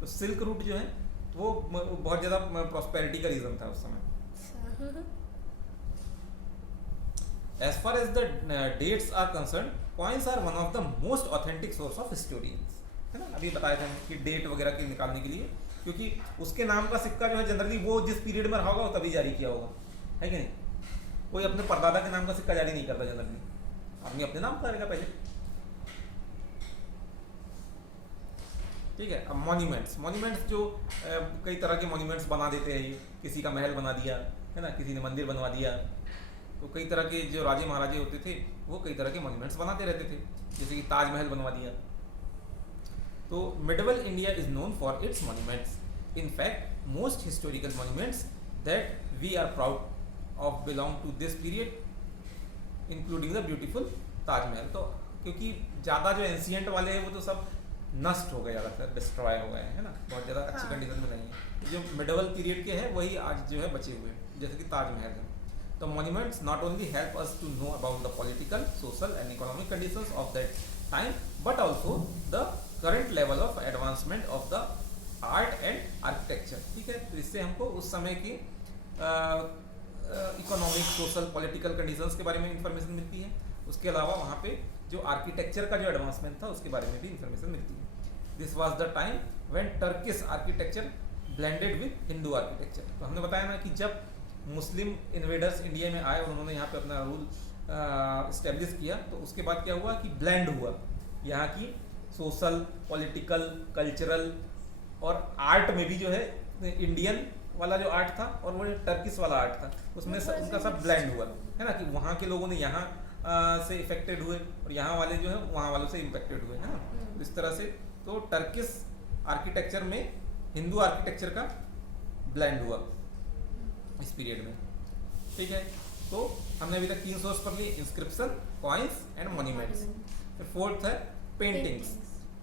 तो सिल्क रूट जो है वो बहुत ज़्यादा प्रॉस्पेरिटी का रीज़न था उस समय। As far as the dates are concerned, coins are one of the most authentic source of historians, है ना। अभी बताया था कि डेट वगैरह के निकालने के लिए, क्योंकि उसके नाम का सिक्का जो है जनरली वो जिस पीरियड में रहा होगा वो तभी जारी किया होगा, है कि नहीं। कोई अपने परदादा के नाम का सिक्का जारी नहीं करता जनरली, आदमी अपने नाम करेगा पहले, ठीक है। अब मॉन्यूमेंट्स जो कई तरह के मॉन्यूमेंट्स बना देते हैं, ये किसी का महल बना दिया, है ना, किसी ने मंदिर बनवा दिया। तो कई तरह के जो राजे महाराजे होते थे वो कई तरह के मॉन्यूमेंट्स बनाते रहते थे, जैसे कि ताजमहल बनवा दिया। तो medieval India is known for its monuments. In fact most historical monuments that we are proud of belong to this period, including the beautiful Taj Mahal. तो क्योंकि ज़्यादा जो एंशियंट वाले हैं वो तो सब नष्ट हो गए, ज़्यादातर डिस्ट्रॉय हो गए, है ना, बहुत ज़्यादा अच्छी कंडीशन में नहीं है। जो मिडिवल पीरियड के हैं वही आज जो है बचे हुए हैं, जैसे कि ताजमहल है। The monuments not only help us to know about the political, social and economic conditions of that time, but also the current level of advancement of the art and architecture, ठीक है। तो इससे हमको उस समय की इकोनॉमिक, सोशल, पॉलिटिकल कंडीशंस के बारे में इंफॉर्मेशन मिलती है। उसके अलावा वहाँ पे जो आर्किटेक्चर का जो एडवांसमेंट था उसके बारे में भी इंफॉर्मेशन मिलती है। This was the time when Turkish architecture blended with Hindu architecture. तो हमने बताया ना कि जब मुस्लिम इन्वेडर्स इंडिया में आए और उन्होंने यहाँ पे अपना रूल इस्टेब्लिश किया, तो उसके बाद क्या हुआ कि ब्लेंड हुआ यहाँ की सोशल, पॉलिटिकल, कल्चरल और आर्ट में भी जो है इंडियन वाला जो आर्ट था और वो टर्किश वाला आर्ट था, उसमें उनका सब ब्लेंड हुआ, है ना, कि वहाँ के लोगों ने यहाँ से इफेक्टेड हुए और यहाँ वाले जो है वहाँ वालों से इम्पेक्टेड हुए, है ना। तो इस तरह से तो टर्किश आर्किटेक्चर में हिंदू आर्किटेक्चर का ब्लेंड हुआ इस पीरियड में, ठीक है। तो हमने अभी तक 3 सोर्स पढ़ लिए, इंस्क्रिप्शन, कॉइन्स एंड मॉन्यूमेंट्स। फिर फोर्थ है paintings.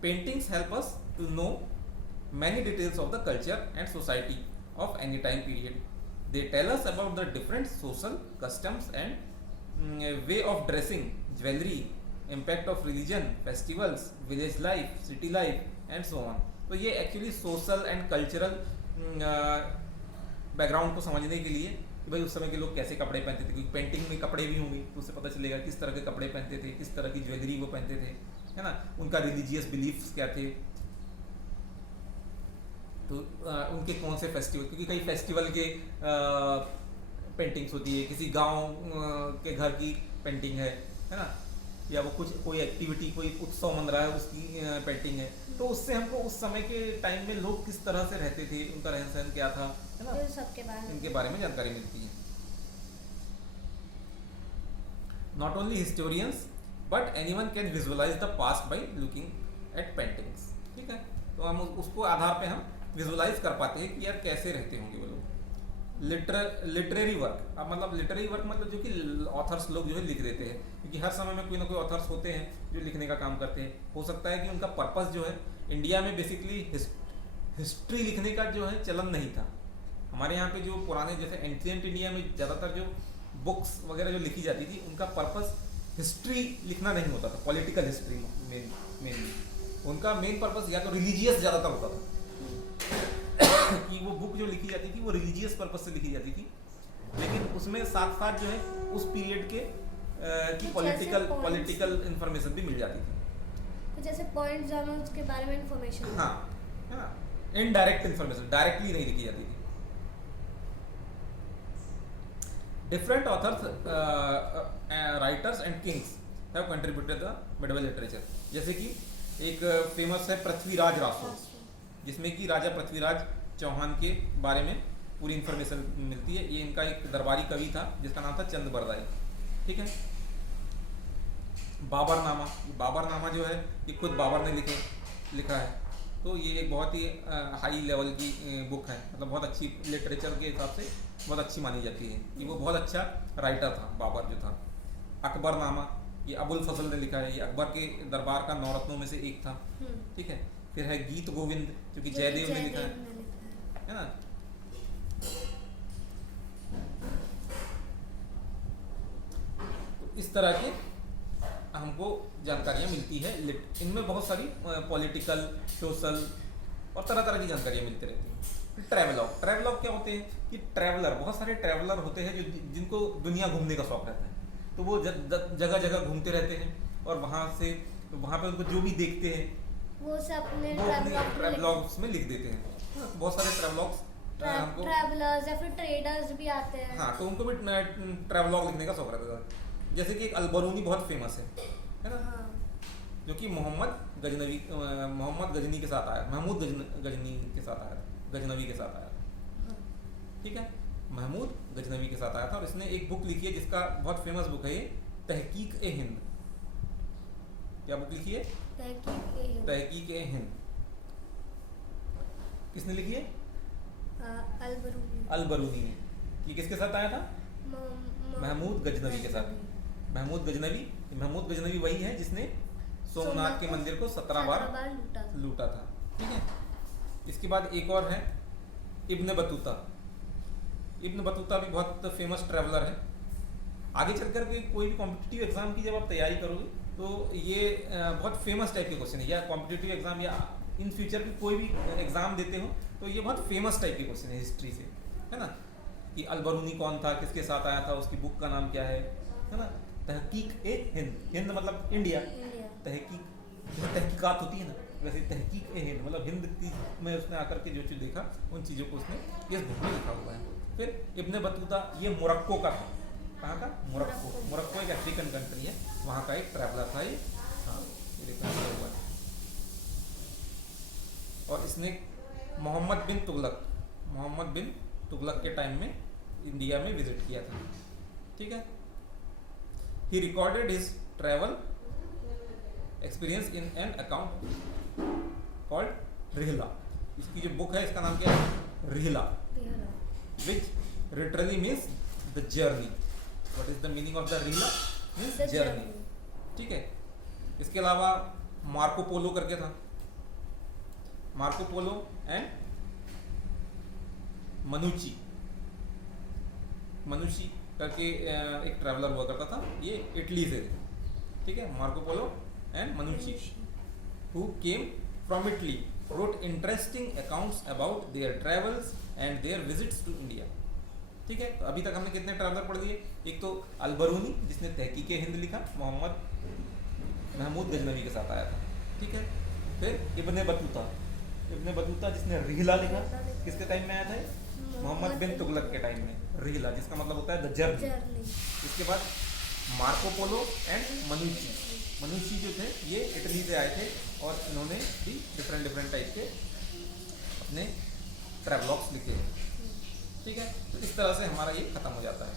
Paintings help us to know many details of the culture and society of any time period. They tell us about the different social customs and way of dressing, jewellery, impact of religion, festivals, village life, city life and so on. तो ये actually social and cultural background को समझने के लिए कि भाई उस समय के लोग कैसे कपड़े पहनते थे, क्योंकि पेंटिंग में कपड़े भी होंगे तो उससे पता चलेगा किस तरह के कपड़े पहनते थे, किस तरह की ज्वेलरी वो पहनते थे, है ना, उनका रिलीजियस बिलीफ्स क्या थे, तो उनके कौन से फेस्टिवल, क्योंकि कई फेस्टिवल के पेंटिंग्स होती है, किसी गांव के घर की पेंटिंग है ना, या वो कुछ कोई एक्टिविटी कोई उत्सव मन रहा है उसकी पेंटिंग है, तो उससे हमको उस समय के टाइम में लोग किस तरह से रहते थे, उनका रहन सहन क्या था, है ना, इन सब के बारे में इनके बारे में जानकारी मिलती है। Not only historians but anyone can visualise the past by looking at paintings. ठीक है, तो हम उसको आधार पे हम विजुअलाइज कर पाते हैं कि यार कैसे रहते होंगे वो लोग। लिटरेरी वर्क, अब मतलब लिटरेरी वर्क मतलब जो कि ऑथर्स लोग जो है लिख देते हैं, क्योंकि हर समय में कोई ना कोई ऑथर्स होते हैं जो लिखने का काम करते हैं। हो सकता है कि उनका पर्पस जो है, इंडिया में बेसिकली हिस्ट्री लिखने का जो है चलन नहीं था। हमारे यहाँ पे जो पुराने जैसे एंशिएंट इंडिया में ज़्यादातर जो बुक्स वगैरह जो लिखी जाती थी उनका पर्पस हिस्ट्री लिखना नहीं होता था, पॉलिटिकल हिस्ट्री मेनली। उनका मेन पर्पस या तो रिलीजियस ज़्यादातर होता था कि वो बुक जो लिखी जाती थी वो रिलीजियस पर्पस से लिखी जाती थी, लेकिन उसमें साथ साथ जो है उस पीरियड के की पॉलिटिकल इंफॉर्मेशन भी मिल जाती थी। कुछ ऐसे पॉइंट्स जानो उसके बारे में इंफॉर्मेशन। हाँ, है ना, इनडायरेक्ट इंफॉर्मेशन, डायरेक्टली नहीं लिखी जाती थी। Different authors, writers and Kings have contributed the medieval literature. जैसे कि एक फेमस है पृथ्वीराज रासो, जिसमें कि राजा पृथ्वीराज चौहान के बारे में पूरी इन्फॉर्मेशन मिलती है। ये इनका एक दरबारी कवि था जिसका नाम था चंद बरदाई। ठीक है, बाबरनामा जो है ये खुद बाबर ने लिखा है, तो ये एक बहुत ही हाई लेवल की बुक है, मतलब बहुत अच्छी लिटरेचर के हिसाब से बहुत अच्छी मानी जाती है कि वो बहुत अच्छा राइटर था बाबर जो था। अकबरनामा ये अबुल फजल ने लिखा है, ये अकबर के दरबार का नौरत्नों में से एक था। ठीक है, फिर है गीत गोविंद जो कि जयदेव ने लिखा है ना। तो इस तरह के हमको जानकारियाँ मिलती है। इनमें बहुत सारी पॉलिटिकल, सोशल और तरह तरह की जानकारियाँ मिलती रहती हैं। ट्रैवलॉग क्या होते हैं कि बहुत सारे ट्रैवलर होते हैं जो जिनको दुनिया घूमने का शौक रहता है, तो वो जगह जगह घूमते रहते हैं और वहाँ पे उनको जो भी देखते हैं वो सब अपने ट्रैवलॉग्स में लिख देते हैं। बहुत सारे ट्रैवलर्स या फिर ट्रेडर्स भी आते हैं। हाँ, तो उनको भी ट्रैवलॉग लिखने का शौक रहता था। जैसे कि एक अलबरूनी बहुत फेमस है ना, हाँ। जो कि मोहम्मद गजनी के साथ आया, महमूद गजनी के साथ आया, गजनवी के साथ आया। हाँ। ठीक है, महमूद गजनवी के साथ आया था और इसने एक बुक लिखी है जिसका बहुत फेमस बुक है ये, तहकीक ए हिंद। क्या बुक लिखी है? तहकीक ए हिंद। किसने लिखी है? अलबरूनी ने। ये किसके साथ आया था? महमूद गजनवी के साथ। महमूद गजनवी वही है जिसने सोमनाथ के मंदिर को 17 बार लूटा था। ठीक है, इसके बाद एक और है इब्न बतूता। इब्न बतूता भी बहुत फेमस ट्रैवलर है। आगे चल कर के कोई भी कॉम्पिटिटिव एग्जाम की जब आप तैयारी करोगे तो ये बहुत फेमस टाइप के क्वेश्चन है, या कॉम्पिटिटिव एग्जाम या इन फ्यूचर भी कोई भी एग्जाम देते हो तो ये बहुत फेमस टाइप के क्वेश्चन है हिस्ट्री से, है ना, कि अलबरूनी कौन था, किसके साथ आया था, उसकी बुक का नाम क्या है ना। तहकीक ए हिंद, हिंद मतलब इंडिया, तहकीकात होती है ना, वैसे तहकीक ए हिंद मतलब हिंद की में उसने आकर के जो चीज़ देखा उन चीज़ों को उसने इस बुक में लिखा हुआ है। फिर इब्न बतूता ये मोरक्को का था। कहाँ का? मोरक्को एक अफ्रीकन कंट्री है, वहाँ का एक ट्रैवलर था ये। हाँ, ये लिखा हुआ है। और इसने मोहम्मद बिन तुगलक के टाइम में इंडिया में विजिट किया था। ठीक है, he recorded his travel experience in an account called Rihla. इसकी जो बुक है इसका नाम क्या है? Rihla, which literally means the journey. What is the meaning of the Rihla? Means journey. ठीक है, इसके अलावा मार्को पोलो करके था, मार्को पोलो एंड मनुची करके एक ट्रैवलर हुआ करता था, ये इटली से थे। ठीक है, Marco Polo and मनुची who came from Italy wrote interesting accounts about their travels and their visits to India। ठीक है, तो अभी तक हमने कितने ट्रैवलर पढ़ लिए? एक तो अलबरूनी जिसने तहकीक हिंद लिखा, महमूद गजनवी के साथ आया था। ठीक है, फिर इब्न बतूता जिसने रिहला लिखा, किसके टाइम में आया था? मोहम्मद बिन तुगलक के टाइम में रिहला, जिसका मतलब होता है द जर्नी। जर्नी। इसके बाद मार्को पोलो एंड मनुची। मनुची जो थे ये इटली से आए थे और इन्होंने भी डिफरेंट टाइप के अपने ट्रैवलॉग्स लिखे हैं। ठीक है, तो इस तरह से हमारा ये खत्म हो जाता है।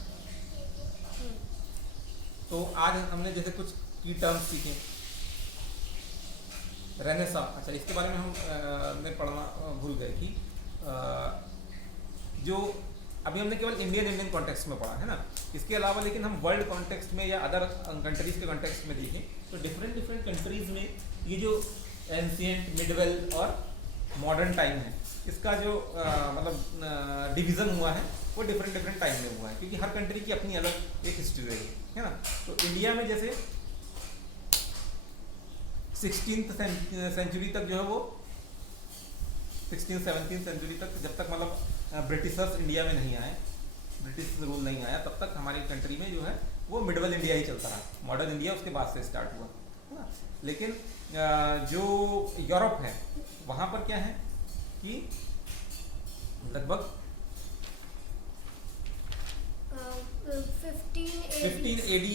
तो आज हमने जैसे कुछ की टर्म्स सीखे। रेनेसा, अच्छा इसके बारे में हमने पढ़ना भूल गए कि जो अभी हमने केवल इंडियन कॉन्टेक्स्ट में पढ़ा है ना, इसके अलावा लेकिन हम वर्ल्ड कॉन्टेक्स्ट में या अदर कंट्रीज के कॉन्टेक्स्ट में देखें तो डिफरेंट कंट्रीज में ये जो एंशिएंट, मिडवेल और मॉडर्न टाइम है, इसका जो मतलब डिवीज़न हुआ है वो डिफरेंट टाइम में हुआ है, क्योंकि हर कंट्री की अपनी अलग एक हिस्ट्री रही है ना। तो इंडिया में जैसे 16th सेंचुरी तक जो है वो 16th-17th सेंचुरी तक, जब तक मतलब ब्रिटिशर्स इंडिया में नहीं आए, ब्रिटिश रूल नहीं आया, तब तक हमारी कंट्री में जो है वो मिडवल इंडिया ही चलता रहा। मॉडर्न इंडिया उसके बाद से स्टार्ट हुआ है ना। लेकिन जो यूरोप है वहाँ पर क्या है कि लगभग 15 AD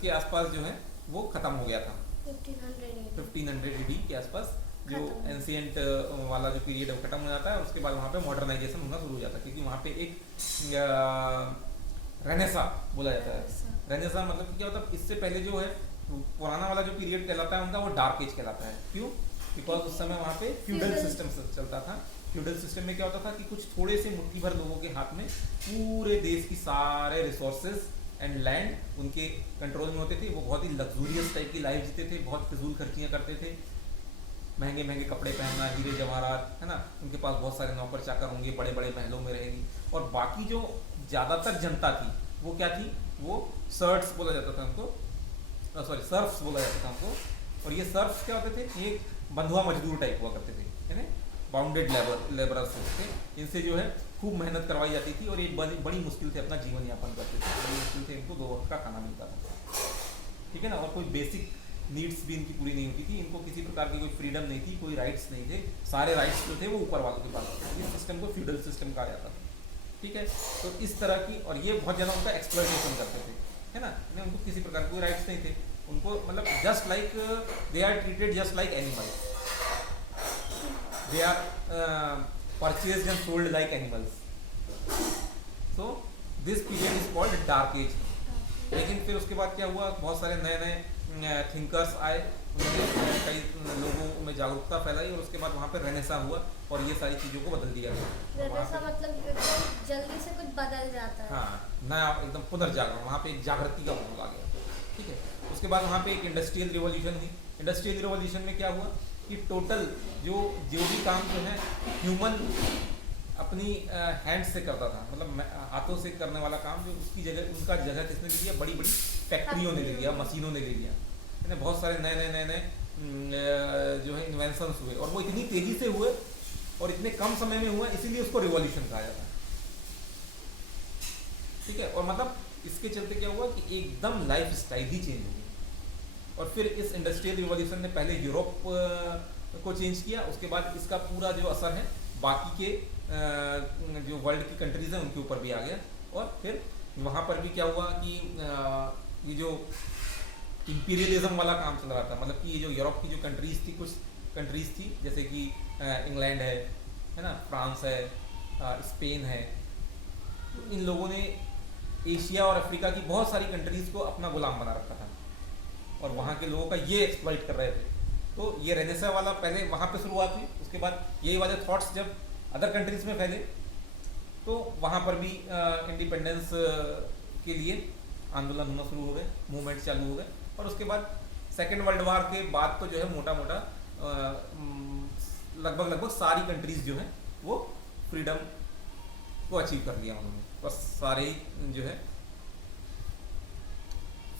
के आसपास जो है वो ख़त्म हो गया था। 1500 AD के आसपास जो एंशिएंट वाला जो पीरियड है वो खत्म हो जाता है। उसके बाद वहाँ पे मॉडर्नाइजेशन होना शुरू हो जाता है, क्योंकि वहाँ पे एक रेनेसा बोला जाता है। रेनेसा मतलब कि क्या होता है, इससे पहले जो है पुराना वाला जो पीरियड कहलाता है उनका, वो डार्क एज कहलाता है। क्यों? बिकॉज उस समय वहाँ पे फ्यूडल सिस्टम चलता था। फ्यूडल सिस्टम में क्या होता था कि कुछ थोड़े से मुट्ठी भर लोगों के हाथ में पूरे देश की सारे रिसोर्सेज एंड लैंड उनके कंट्रोल में होते थे। वो बहुत ही लग्जूरियस टाइप की लाइफ जीते थे, बहुत फिजूल खर्चियाँ करते थे, महंगे कपड़े पहनना, हीरे जवाहरात, है ना। उनके पास बहुत सारे नौकर चाकर होंगे, बड़े बड़े महलों में रहेंगी। और बाकी जो ज़्यादातर जनता थी वो क्या थी, वो सर्ट्स बोला जाता था उनको, सर्फ्स बोला जाता था उनको। और ये सर्फ्स क्या होते थे, ये बंधुआ मजदूर टाइप हुआ करते थे, है ना, बाउंडेड लेबरर्स थे। इनसे जो है खूब मेहनत करवाई जाती थी और ये बड़ी मुश्किल से अपना जीवन यापन करते थे। बड़ी मुश्किल से इनको 2 वक्त का खाना मिलता था, ठीक है ना। और कोई बेसिक नीड्स भी इनकी पूरी नहीं होती थी। इनको किसी प्रकार की कोई फ्रीडम नहीं थी, कोई राइट्स नहीं थे। सारे राइट्स जो थे वो ऊपर वालों के पास थे। इस सिस्टम को फ्यूडल सिस्टम कहा जाता था, ठीक है। तो इस तरह की, और ये बहुत ज़्यादा उनका एक्सप्लॉयटेशन करते थे, है ना। उनको किसी प्रकार के कोई राइट्स नहीं थे। उनको मतलब just like they are treated just like animals, they are purchased and sold like animals. So this period is called dark age. लेकिन फिर उसके बाद क्या हुआ, बहुत सारे नए थिंकर्स आए, उन्होंने कई लोगों में जागरूकता फैलाई और उसके बाद वहाँ पे रेनेसा हुआ और ये सारी चीज़ों को बदल दिया गया। रेनेसा मतलब एकदम जल्दी से कुछ बदल जाता है। हाँ, नया एकदम पुनर्जागरण, वहाँ पे एक जागृति का माहौल आ गया, ठीक है। उसके बाद वहाँ पे एक इंडस्ट्रियल रिवॉल्यूशन हुई। इंडस्ट्रियल रिवॉल्यूशन में क्या हुआ कि टोटल जो भी काम जो है ह्यूमन अपनी हैंड से करता था, मतलब हाथों से करने वाला काम, जो उसकी जगह उनका जगह किसने ले लिया, बड़ी बड़ी फैक्ट्रियों ने ले लिया, मशीनों ने ले लिया, है ना। बहुत सारे नए जो है इन्वेंशंस हुए और वो इतनी तेज़ी से हुए और इतने कम समय में हुआ, इसीलिए उसको रिवॉल्यूशन कहा जाता है, ठीक है। और मतलब इसके चलते क्या हुआ कि एकदम लाइफ स्टाइल ही चेंज हो गई। और फिर इस इंडस्ट्रियल रिवॉल्यूशन ने पहले यूरोप को चेंज किया, उसके बाद इसका पूरा जो असर है बाकी के जो वर्ल्ड की कंट्रीज़ हैं उनके ऊपर भी आ गया। और फिर वहाँ पर भी क्या हुआ कि ये जो इंपीरियलिज्म वाला काम चल रहा था, मतलब कि ये जो यूरोप की जो कंट्रीज़ थी, कुछ कंट्रीज़ थी जैसे कि इंग्लैंड है ना, फ्रांस है, स्पेन है, तो इन लोगों ने एशिया और अफ्रीका की बहुत सारी कंट्रीज़ को अपना गुलाम बना रखा था और वहाँ के लोगों का ये एक्सप्लॉइट कर रहे थे। तो ये रेनेसा वाला पहले वहाँ पे शुरुआत हुई, उसके बाद यही वाले थॉट्स जब अदर कंट्रीज़ में फैले तो वहाँ पर भी इंडिपेंडेंस के लिए आंदोलन होना शुरू हो गए, मूवमेंट चालू हो गए। और उसके बाद सेकेंड वर्ल्ड वार के बाद तो जो है मोटा लगभग सारी कंट्रीज़ जो हैं वो फ्रीडम को अचीव कर लिया उन्होंने। बस सारे जो है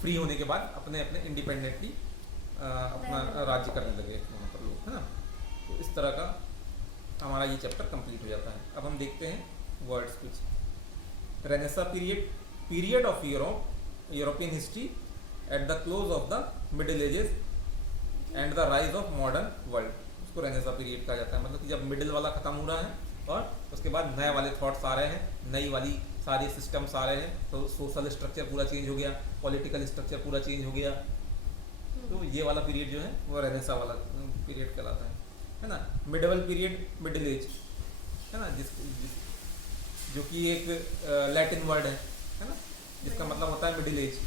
फ्री होने के बाद अपने अपने इंडिपेंडेंटली अपना राज्य करने लगे वहाँ पर लोग, है ना। तो इस तरह का हमारा ये चैप्टर कंप्लीट हो जाता है। अब हम देखते हैं वर्ड्स कुछ। Renaissance period of European history at the close of the middle ages and the rise of modern world, उसको रेनेसा पीरियड कहा जाता है। मतलब कि जब मिडिल वाला ख़त्म हो रहा है और उसके बाद नए वाले थॉट्स आ रहे हैं, नई वाली सारी सिस्टम्स आ रहे हैं, तो सोशल स्ट्रक्चर पूरा चेंज हो गया, पॉलिटिकल स्ट्रक्चर पूरा चेंज हो गया। तो ये वाला पीरियड जो है वो रेनेसा वाला पीरियड कहलाता है ना। मिडवल पीरियड, मिडिल एज, है ना, जो कि एक लैटिन वर्ड है ना, जिसका मतलब होता है middle age.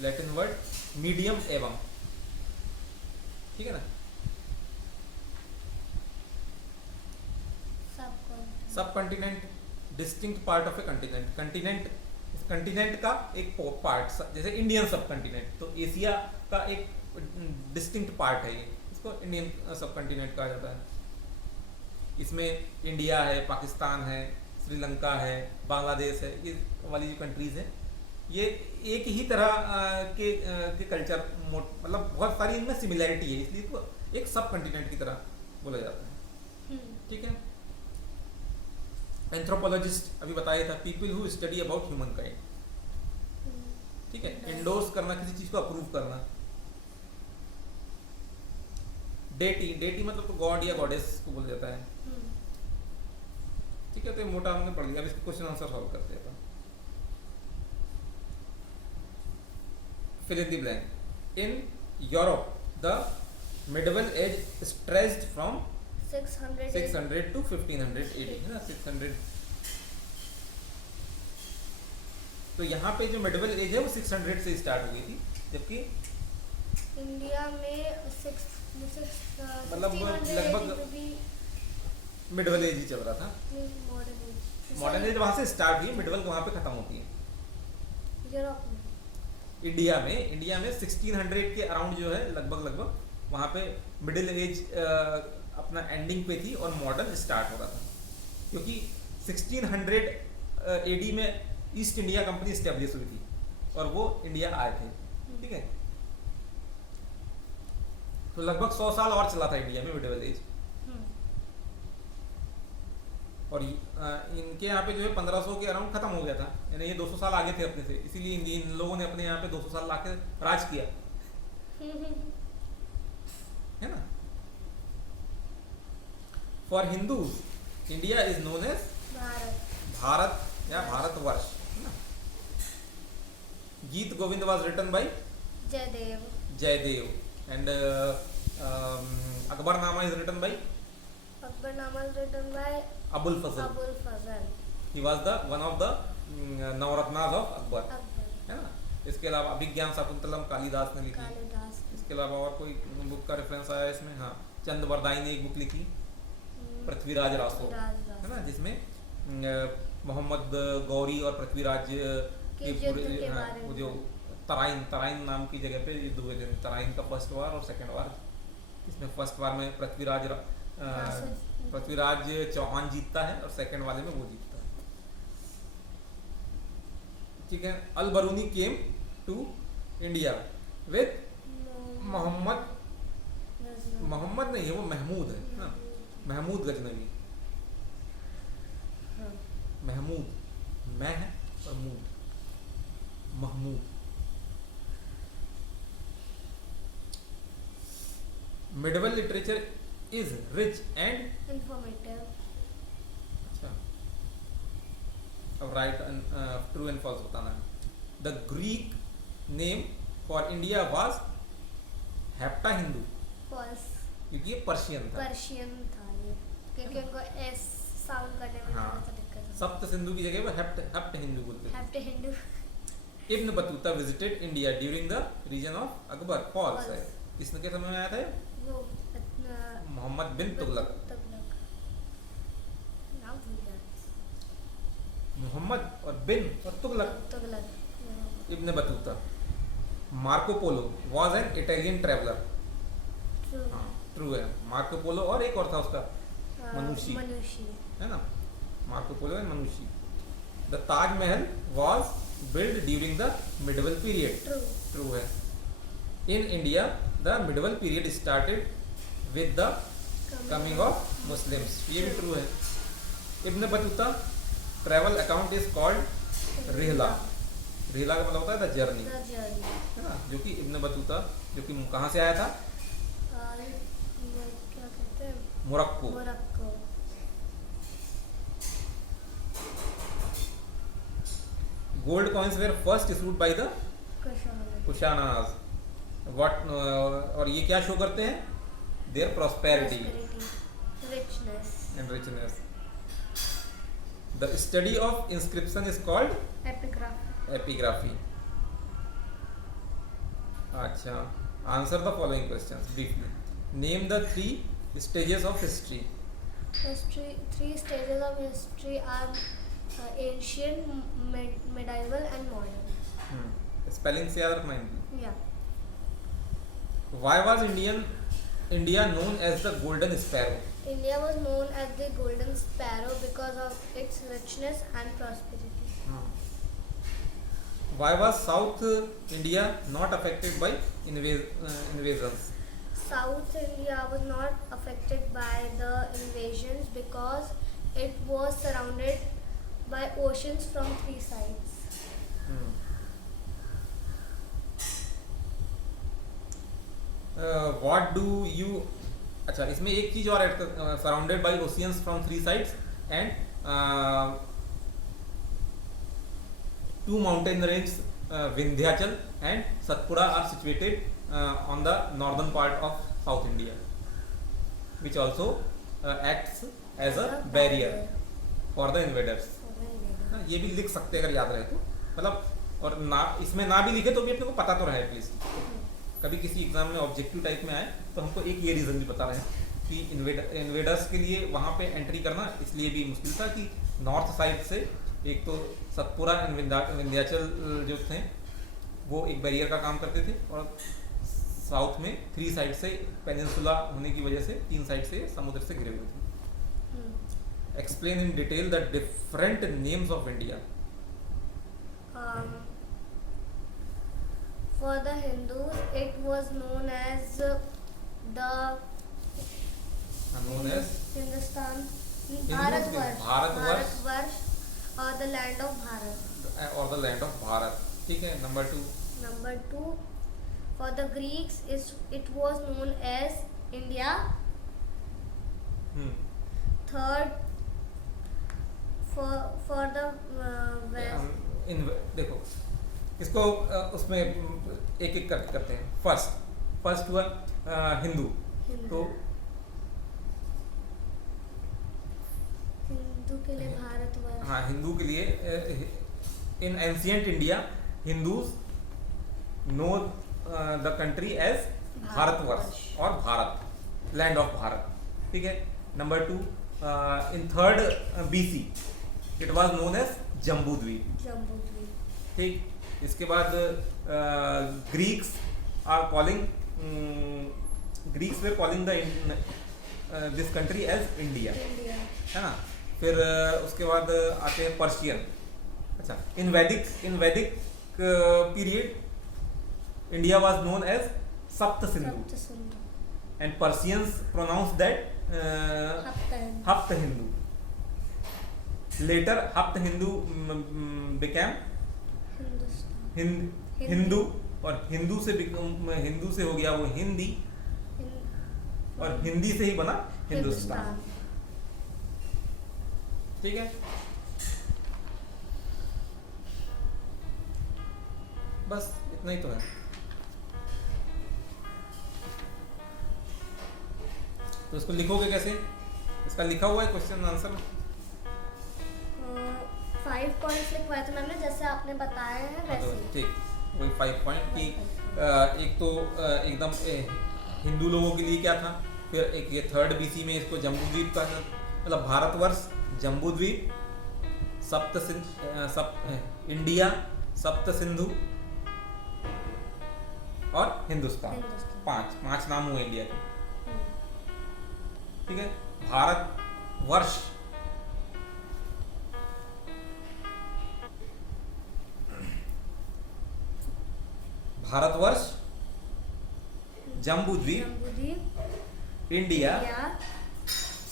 Latin word medium एवं, ठीक है ना। सब continent, distinct part of A continent. Continent का एक पार्ट, जैसे इंडियन सब कॉन्टिनेंट, तो एशिया का एक डिस्टिंक्ट पार्ट है ये, इसको इंडियन सब कॉन्टिनेंट कहा जाता है। इसमें इंडिया है, पाकिस्तान है, श्रीलंका है, बांग्लादेश है, ये वाली जो कंट्रीज है, ये एक ही तरह के कल्चर, मतलब बहुत सारी इनमें सिमिलैरिटी है, इसलिए तो एक सब कॉन्टिनेंट की तरह बोला जाता है, ठीक है। एंथ्रोपोलॉजिस्ट अभी बताया था, people who study about human kind, ठीक है। एंडोर्स करना, किसी चीज को अप्रूव करना। डेटी मतलब तो गॉड या गॉडेस को बोला जाता है, ठीक है। तो मोटा हमने पढ़ लिया, अब इसके क्वेश्चन आंसर सॉल्व करते हैं। fill in the blank। in Europe the medieval age stretched from 600 to 1500 AD, है ना, 600। तो यहाँ पे जो मिडवल एज है वो 600 से स्टार्ट हुई थी, जबकि इंडिया में मतलब लगभग मिडवल एज ही चल रहा था। मॉडर्न एज वहाँ से स्टार्ट हुई, मिडवल वहाँ पे खत्म होती है। यूरोप में, इंडिया में 1600 के अराउंड जो है लगभग वहाँ पे मिडिल एज अपना एंडिंग पे थी और मॉडर्न स्टार्ट हो रहा था, क्योंकि 1600 AD में ईस्ट इंडिया कंपनी स्टेब्लिश हुई थी और वो इंडिया आए थे, ठीक है। तो लगभग 100 साल और चला था इंडिया में मिडिल एज, और इनके यहाँ पे जो है 1500 के अराउंड खत्म हो गया था, यानी ये 200 साल आगे थे अपने से, इसीलिए इन लोगों ने अपने यहाँ पे 200 साल लाके राज किया, है ना। For Hindus India is known as Bharat या भारतवर्ष, है ना। Geet Govind was written by Jaidev and Akbarnama is written by Abul Fazl। He was the one of the Navratnas of Akbar, है ना। इसके अलावा अभिज्ञान शाकुंतलम कालिदास ने लिखी। इसके अलावा और कोई बुक का रेफरेंस आया इसमें? हाँ, चंद्रवरदाई ने एक बुक लिखी, पृथ्वीराज रासो, है ना, जिसमें मोहम्मद गौरी और पृथ्वीराज के पूरे, हाँ, वो जो तराइन नाम की जगह पे युद्ध हुए थे। तराइन का फर्स्ट वार और सेकेंड वार, इसमें फर्स्ट वार में पृथ्वीराज चौहान जीतता है और सेकंड वाले में वो जीतता है, ठीक है। Al Biruni came to India with Mohammad नहीं है, वो महमूद है ना, महमूद गजनवी। महमूद, मैं है और मूद, Mahmud. Medieval literature is rich and informative। अच्छा, अब राइट ट्रू एंड फॉल्स बताना है। The Greek name for India was Hepta Hindu. False, क्योंकि ये पर्शियन था ये, क्योंकि उनको एस साउंड करने में थोड़ा सा दिक्कत है। सप्त सिंधु की जगह वो हेप्ट हिंदू बोलते थे। Hepta Hindu. Ibn Battuta visited India during the region of Akbar. False है। किसने के समय में आया था? वो मोहम्मद बिन तुगलक। नाम भूल गया। मोहम्मद और बिन और Tughlaq. Ibn Battuta. Marco Polo was an Italian traveller. हाँ, ट्रू है। मार्को पोलो और एक और था उसका, मनुष्य, है ना, मार्को पोलो एंड मनुष्य। The Taj Mahal was build during the medieval period. True है। In India the medieval period started with the coming of Muslims. ये भी ट्रू है। Ibn Battuta travel account is called Rihla. Rihla का मतलब होता है द जर्नी, है ना, जो कि इब्न बतूता, जो कि कहाँ से आया था? क्या कहते हैं? Morocco, gold coins were first issued by the Kushan Kushanas. What और ये क्या शो करते हैं? Their prosperity richness and richness. The study of inscription is called epigraphy epigraphy. अच्छा, answer the following questions briefly. Name the 3 stages of history. history 3 stages of history are ancient medieval and modern spelling से याद रखना इनकी। yeah Why was India known as the golden sparrow? India was known as the golden sparrow because of its richness and prosperity. Why was South India not affected by invasions? South India was not affected by the invasions because it was surrounded by oceans from 3 sides. What do you अच्छा इसमें एक चीज और ऐड कर, surrounded by oceans from 3 sides and 2 mountain ranges, Vindhyachal and Satpura are situated on the northern part of South India, which also acts as a barrier for the invaders. हाँ, ये भी लिख सकते हैं अगर याद रहे तो, मतलब और ना इसमें ना भी लिखे तो भी अपने को पता तो रहे एटलीस्ट। कभी किसी एग्जाम में ऑब्जेक्टिव टाइप में आए तो हमको एक ये रीज़न भी पता रहे कि इन्वेडर्स के लिए वहाँ पे एंट्री करना इसलिए भी मुश्किल था कि नॉर्थ साइड से एक तो सतपुरा एंड विंध्याचल जो थे वो एक बैरियर का काम करते थे और साउथ में 3 साइड से पेनिनसुला होने की वजह से 3 साइड से समुद्र से घिरे हुए थे। Explain in detail the different names of India. For the Hindus, it was known as Hindustan, Bharatvarsh or the land of Bharat. ठीक है। Number 2 Number 2, for the Greeks, it was known as India. Third, for the West. देखो इसको उसमें एक एक करते हैं। फर्स्ट हुआ हिंदू। तो हिंदू के लिए भारतवर्ष। हाँ, हिंदू के लिए in ancient India Hindus know the country as Bharatvarsh और भारत, लैंड ऑफ भारत। ठीक है। Number 2, in 3rd BC it was known as Jambudweep. ठीक। इसके बाद Greeks are calling were calling this country as India, है ना। फिर उसके बाद आते हैं पर्शियन। अच्छा, in Vedic period India was known as Sapta Sindhu and Persians pronounce that Hapta Hindu. Later Hapta Hindu became Hindu और हिंदू से हो गया वो हिंदी और हिंदी से ही बना हिंदुस्तान। ठीक है। बस इतना ही तो है। तो इसको लिखोगे कैसे? इसका लिखा हुआ है क्वेश्चन आंसर। 5 पॉइंट्स लिखवाए थे मैंने, जैसे आपने बताया है वैसे। ठीक, वही 5 पॉइंट की एक तो एकदम हिंदू लोगों के लिए क्या था, फिर एक ये 3rd BC में इसको जम्बूद्वीप का, मतलब भारतवर्ष, जम्बूद्वीप, इंडिया, सप्त सिंधु और हिंदुस्तान। 5 नाम हुए इंडिया के। ठीक है। भारतवर्ष जम्बूद्वीप, इंडिया,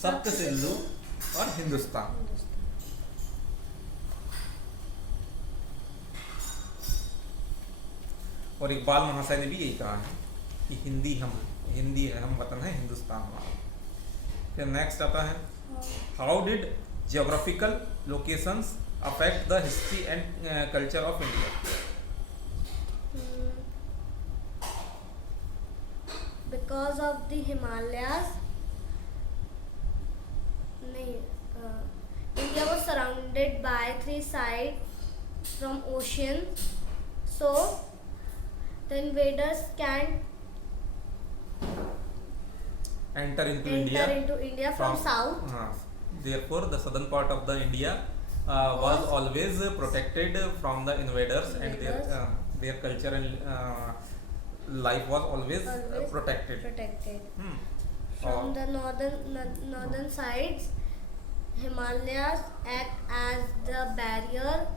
सप्त सिंधु और हिंदुस्तान। और इकबाल महाशय ने भी यही कहा है कि हिंदी है हम वतन है हिंदुस्तान हमारा। फिर नेक्स्ट आता है, how did geographical locations affect the history and culture of India? Hmm. Because of the Himalayas, nahi, India was surrounded by three sides from ocean, so the invaders can Enter into enter into India from south. Therefore, the southern part of the India was always protected from the invaders, and their culture and life was always Always protected. protected. Hmm. From Or- the northern sides, Himalayas act as the barrier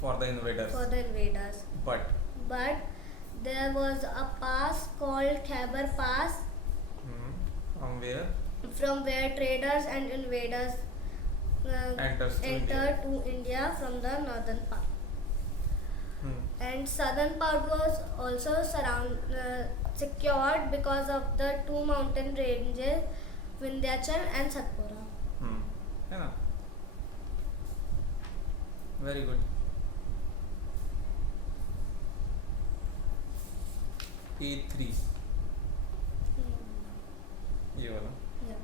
for the invaders. for the invaders. But But there was a pass called Khyber Pass, from where from where traders and invaders enters to entered to India from the northern part. Hmm. And southern part was also secured because of the two mountain ranges, Vindhyachal and Satpura. Hmm. है ना? Very good. A3 ये वाला. Yeah.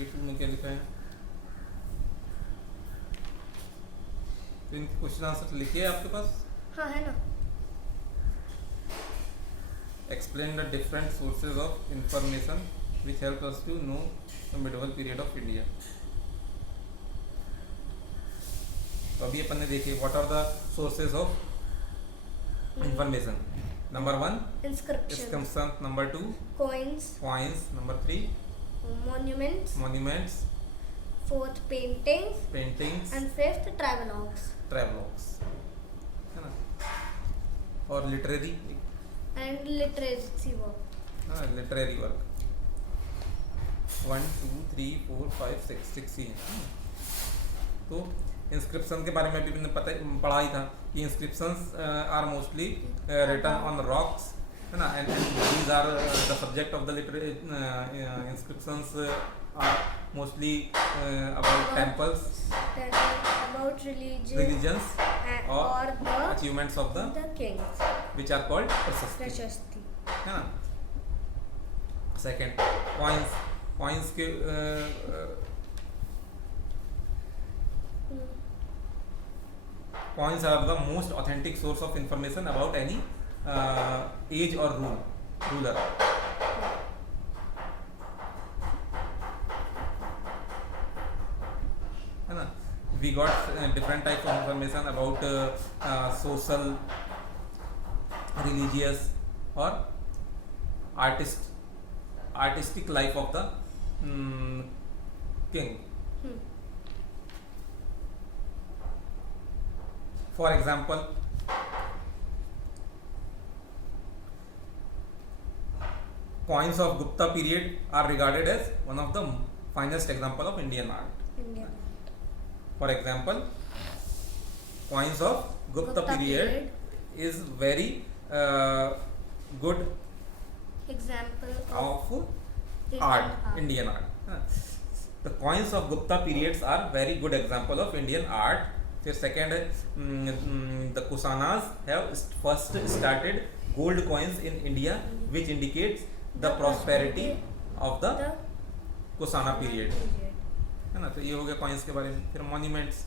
A2 में क्या लिखा है? तो इनके क्वेश्चन आंसर लिखे हैं आपके पास? हाँ है ना. Explain the different sources of information which help us to know the medieval period of India. तो अभी अपन ने देखे what are the sources of information. Number 1 Inscriptions, inscription, number 2 coins, coins, number 3 monuments, monuments, fourth paintings, paintings, and fifth travelogues travelogues, है ना? और literary and literacy work. literary work 1 2 3 4 5 6 6 ही हैं. तो इंस्क्रिप्शन के बारे में भी मैंने पढ़ा ही था कि inscriptions are mostly written on rocks, है ना, and these are the subject of the inscriptions are mostly about temples, About religions or the achievements of the kings. which are called प्रशस्ति, प्रशस्ति. है ना. सेकंड कॉइन्स के coins are the most authentic source of information about any age or ruler. है ना. We got different types of information about social, religious or artistic life of the king. For example, coins of Gupta period are regarded as one of the finest example of Indian art. Indian art. For example, coins of Gupta period is very good Example of Indian art, Indian art. The coins of Gupta periods are very good example of Indian art. फिर सेकेंड है the Kusanas have first started gold coins in India, which indicates the prosperity of the Kusana period, है ना. तो ये हो गया कॉइन्स के बारे में. फिर मॉन्यूमेंट्स,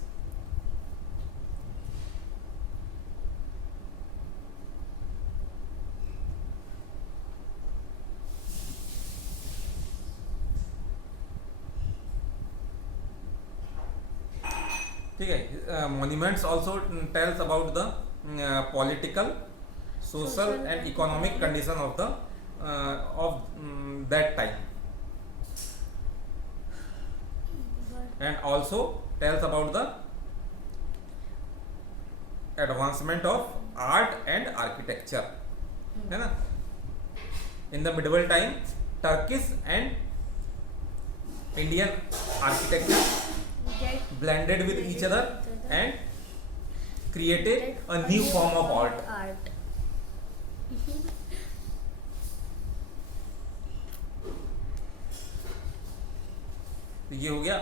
ठीक है. Monuments also tells about the political, social and economic condition of the that time, and also tells about the advancement of art and architecture, है ना. In the medieval time, Turkish and Indian architecture blended with each other and created a new form of art. तो ये हो गया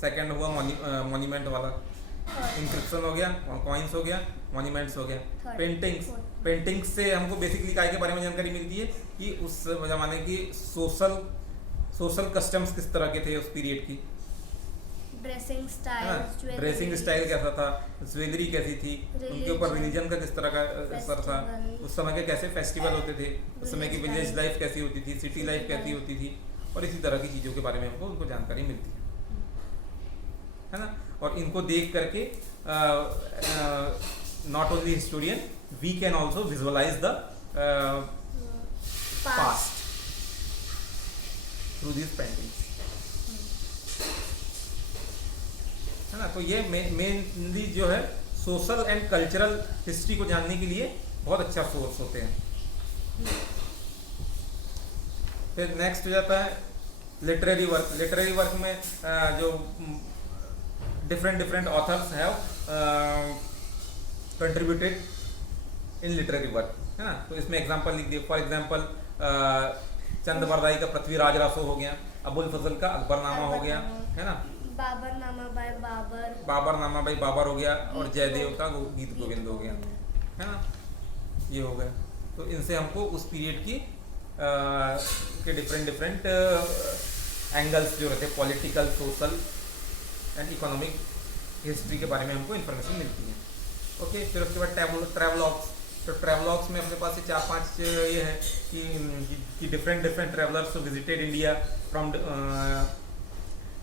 सेकंड हुआ मॉन्यूमेंट वाला, इंक्रिप्शन हो गया, कॉइन्स हो गया, मॉन्यूमेंट्स हो गया। Third. Paintings, Fourth. पेंटिंग्स से हमको बेसिकली काय के बारे में जानकारी मिलती है कि उस जमाने की सोशल कस्टम्स किस तरह के थे उस पीरियड की, ड्रेसिंग है स्टाइल, ना, ड्रेसिंग स्टाइल कैसा था, ज्वेलरी कैसी थी, उनके ऊपर Religion. रिलीजन का किस तरह का असर था, Festival. उस समय के कैसे फेस्टिवल होते थे, उस समय की Village विलेज life. लाइफ कैसी होती थी, सिटी लाइफ कैसी life. होती थी, और इसी तरह की चीज़ों के बारे में हमको उनको जानकारी मिलती है ना। और इनको देख करके not only historian, we can also visualise the past through this paintings, है ना। तो ये मेनली जो है सोशल एंड कल्चरल हिस्ट्री को जानने के लिए बहुत अच्छा सोर्स होते हैं। फिर नेक्स्ट हो जाता है लिटरेरी वर्क। लिटरेरी वर्क में जो different authors have contributed in literary work, है ना। तो इसमें एग्जांपल लिख दिए, फॉर एग्जांपल चंद का पृथ्वीराज रासो हो गया, अबुल फजल का अकबरनामा हो गया, है ना, बाबरनामा बाय बाबर, बाबरनामा भाई बाबर हो गया, और गीत जयदेव का गीत गोविंद हो गया, है ना। ये हो गया। तो इनसे हमको उस पीरियड की के डिफरेंट एंगल्स जो रहते हैं, political, social and economic history के बारे में हमको इन्फॉर्मेशन मिलती है। ओके, फिर उसके बाद ट्रैवलॉग्स। तो ट्रैवलॉग्स में अपने पास 4-5 ये है कि different travellers visited India from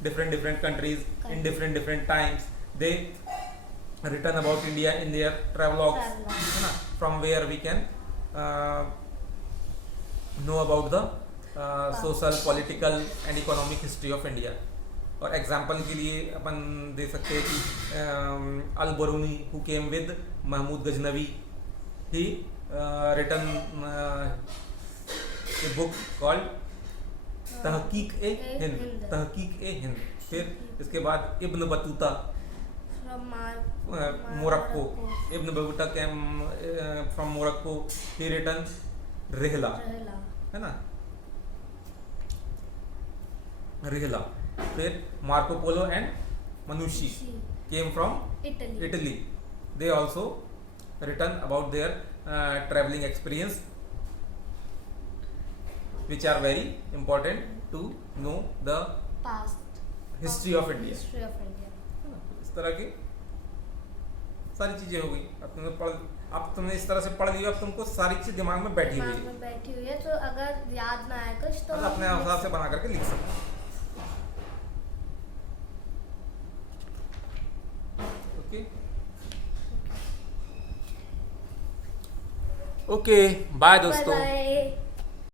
different countries in different times. They written about India in their travelogues, है ना, from where we can know about the social, political and economic history of India. और एग्जाम्पल के लिए अपन दे सकते हैं कि Al Biruni who came with Mahmud Ghaznavi, he written a book called Tahqiq e Hind, Tahqiq e Hind. फिर इसके बाद Ibn Battuta Morocco, Ibn Battuta came from Morocco, he written Rihla, है ना, रिहला। फिर मार्को पोलो एंड मनुषी came from Italy, they also written about their travelling experience which are very important to know the past history of India. history of India. इस तरह की सारी चीजें हो गई। अब तुमने इस तरह से पढ़ लिया, अब तुमको सारी चीज दिमाग में बैठी हुई है, बैठी हुई है, तो अगर याद ना आए कुछ तो अपने हिसाब से बना करके लिख सकते हो। ओके ओके, बाय दोस्तों। Bye-bye.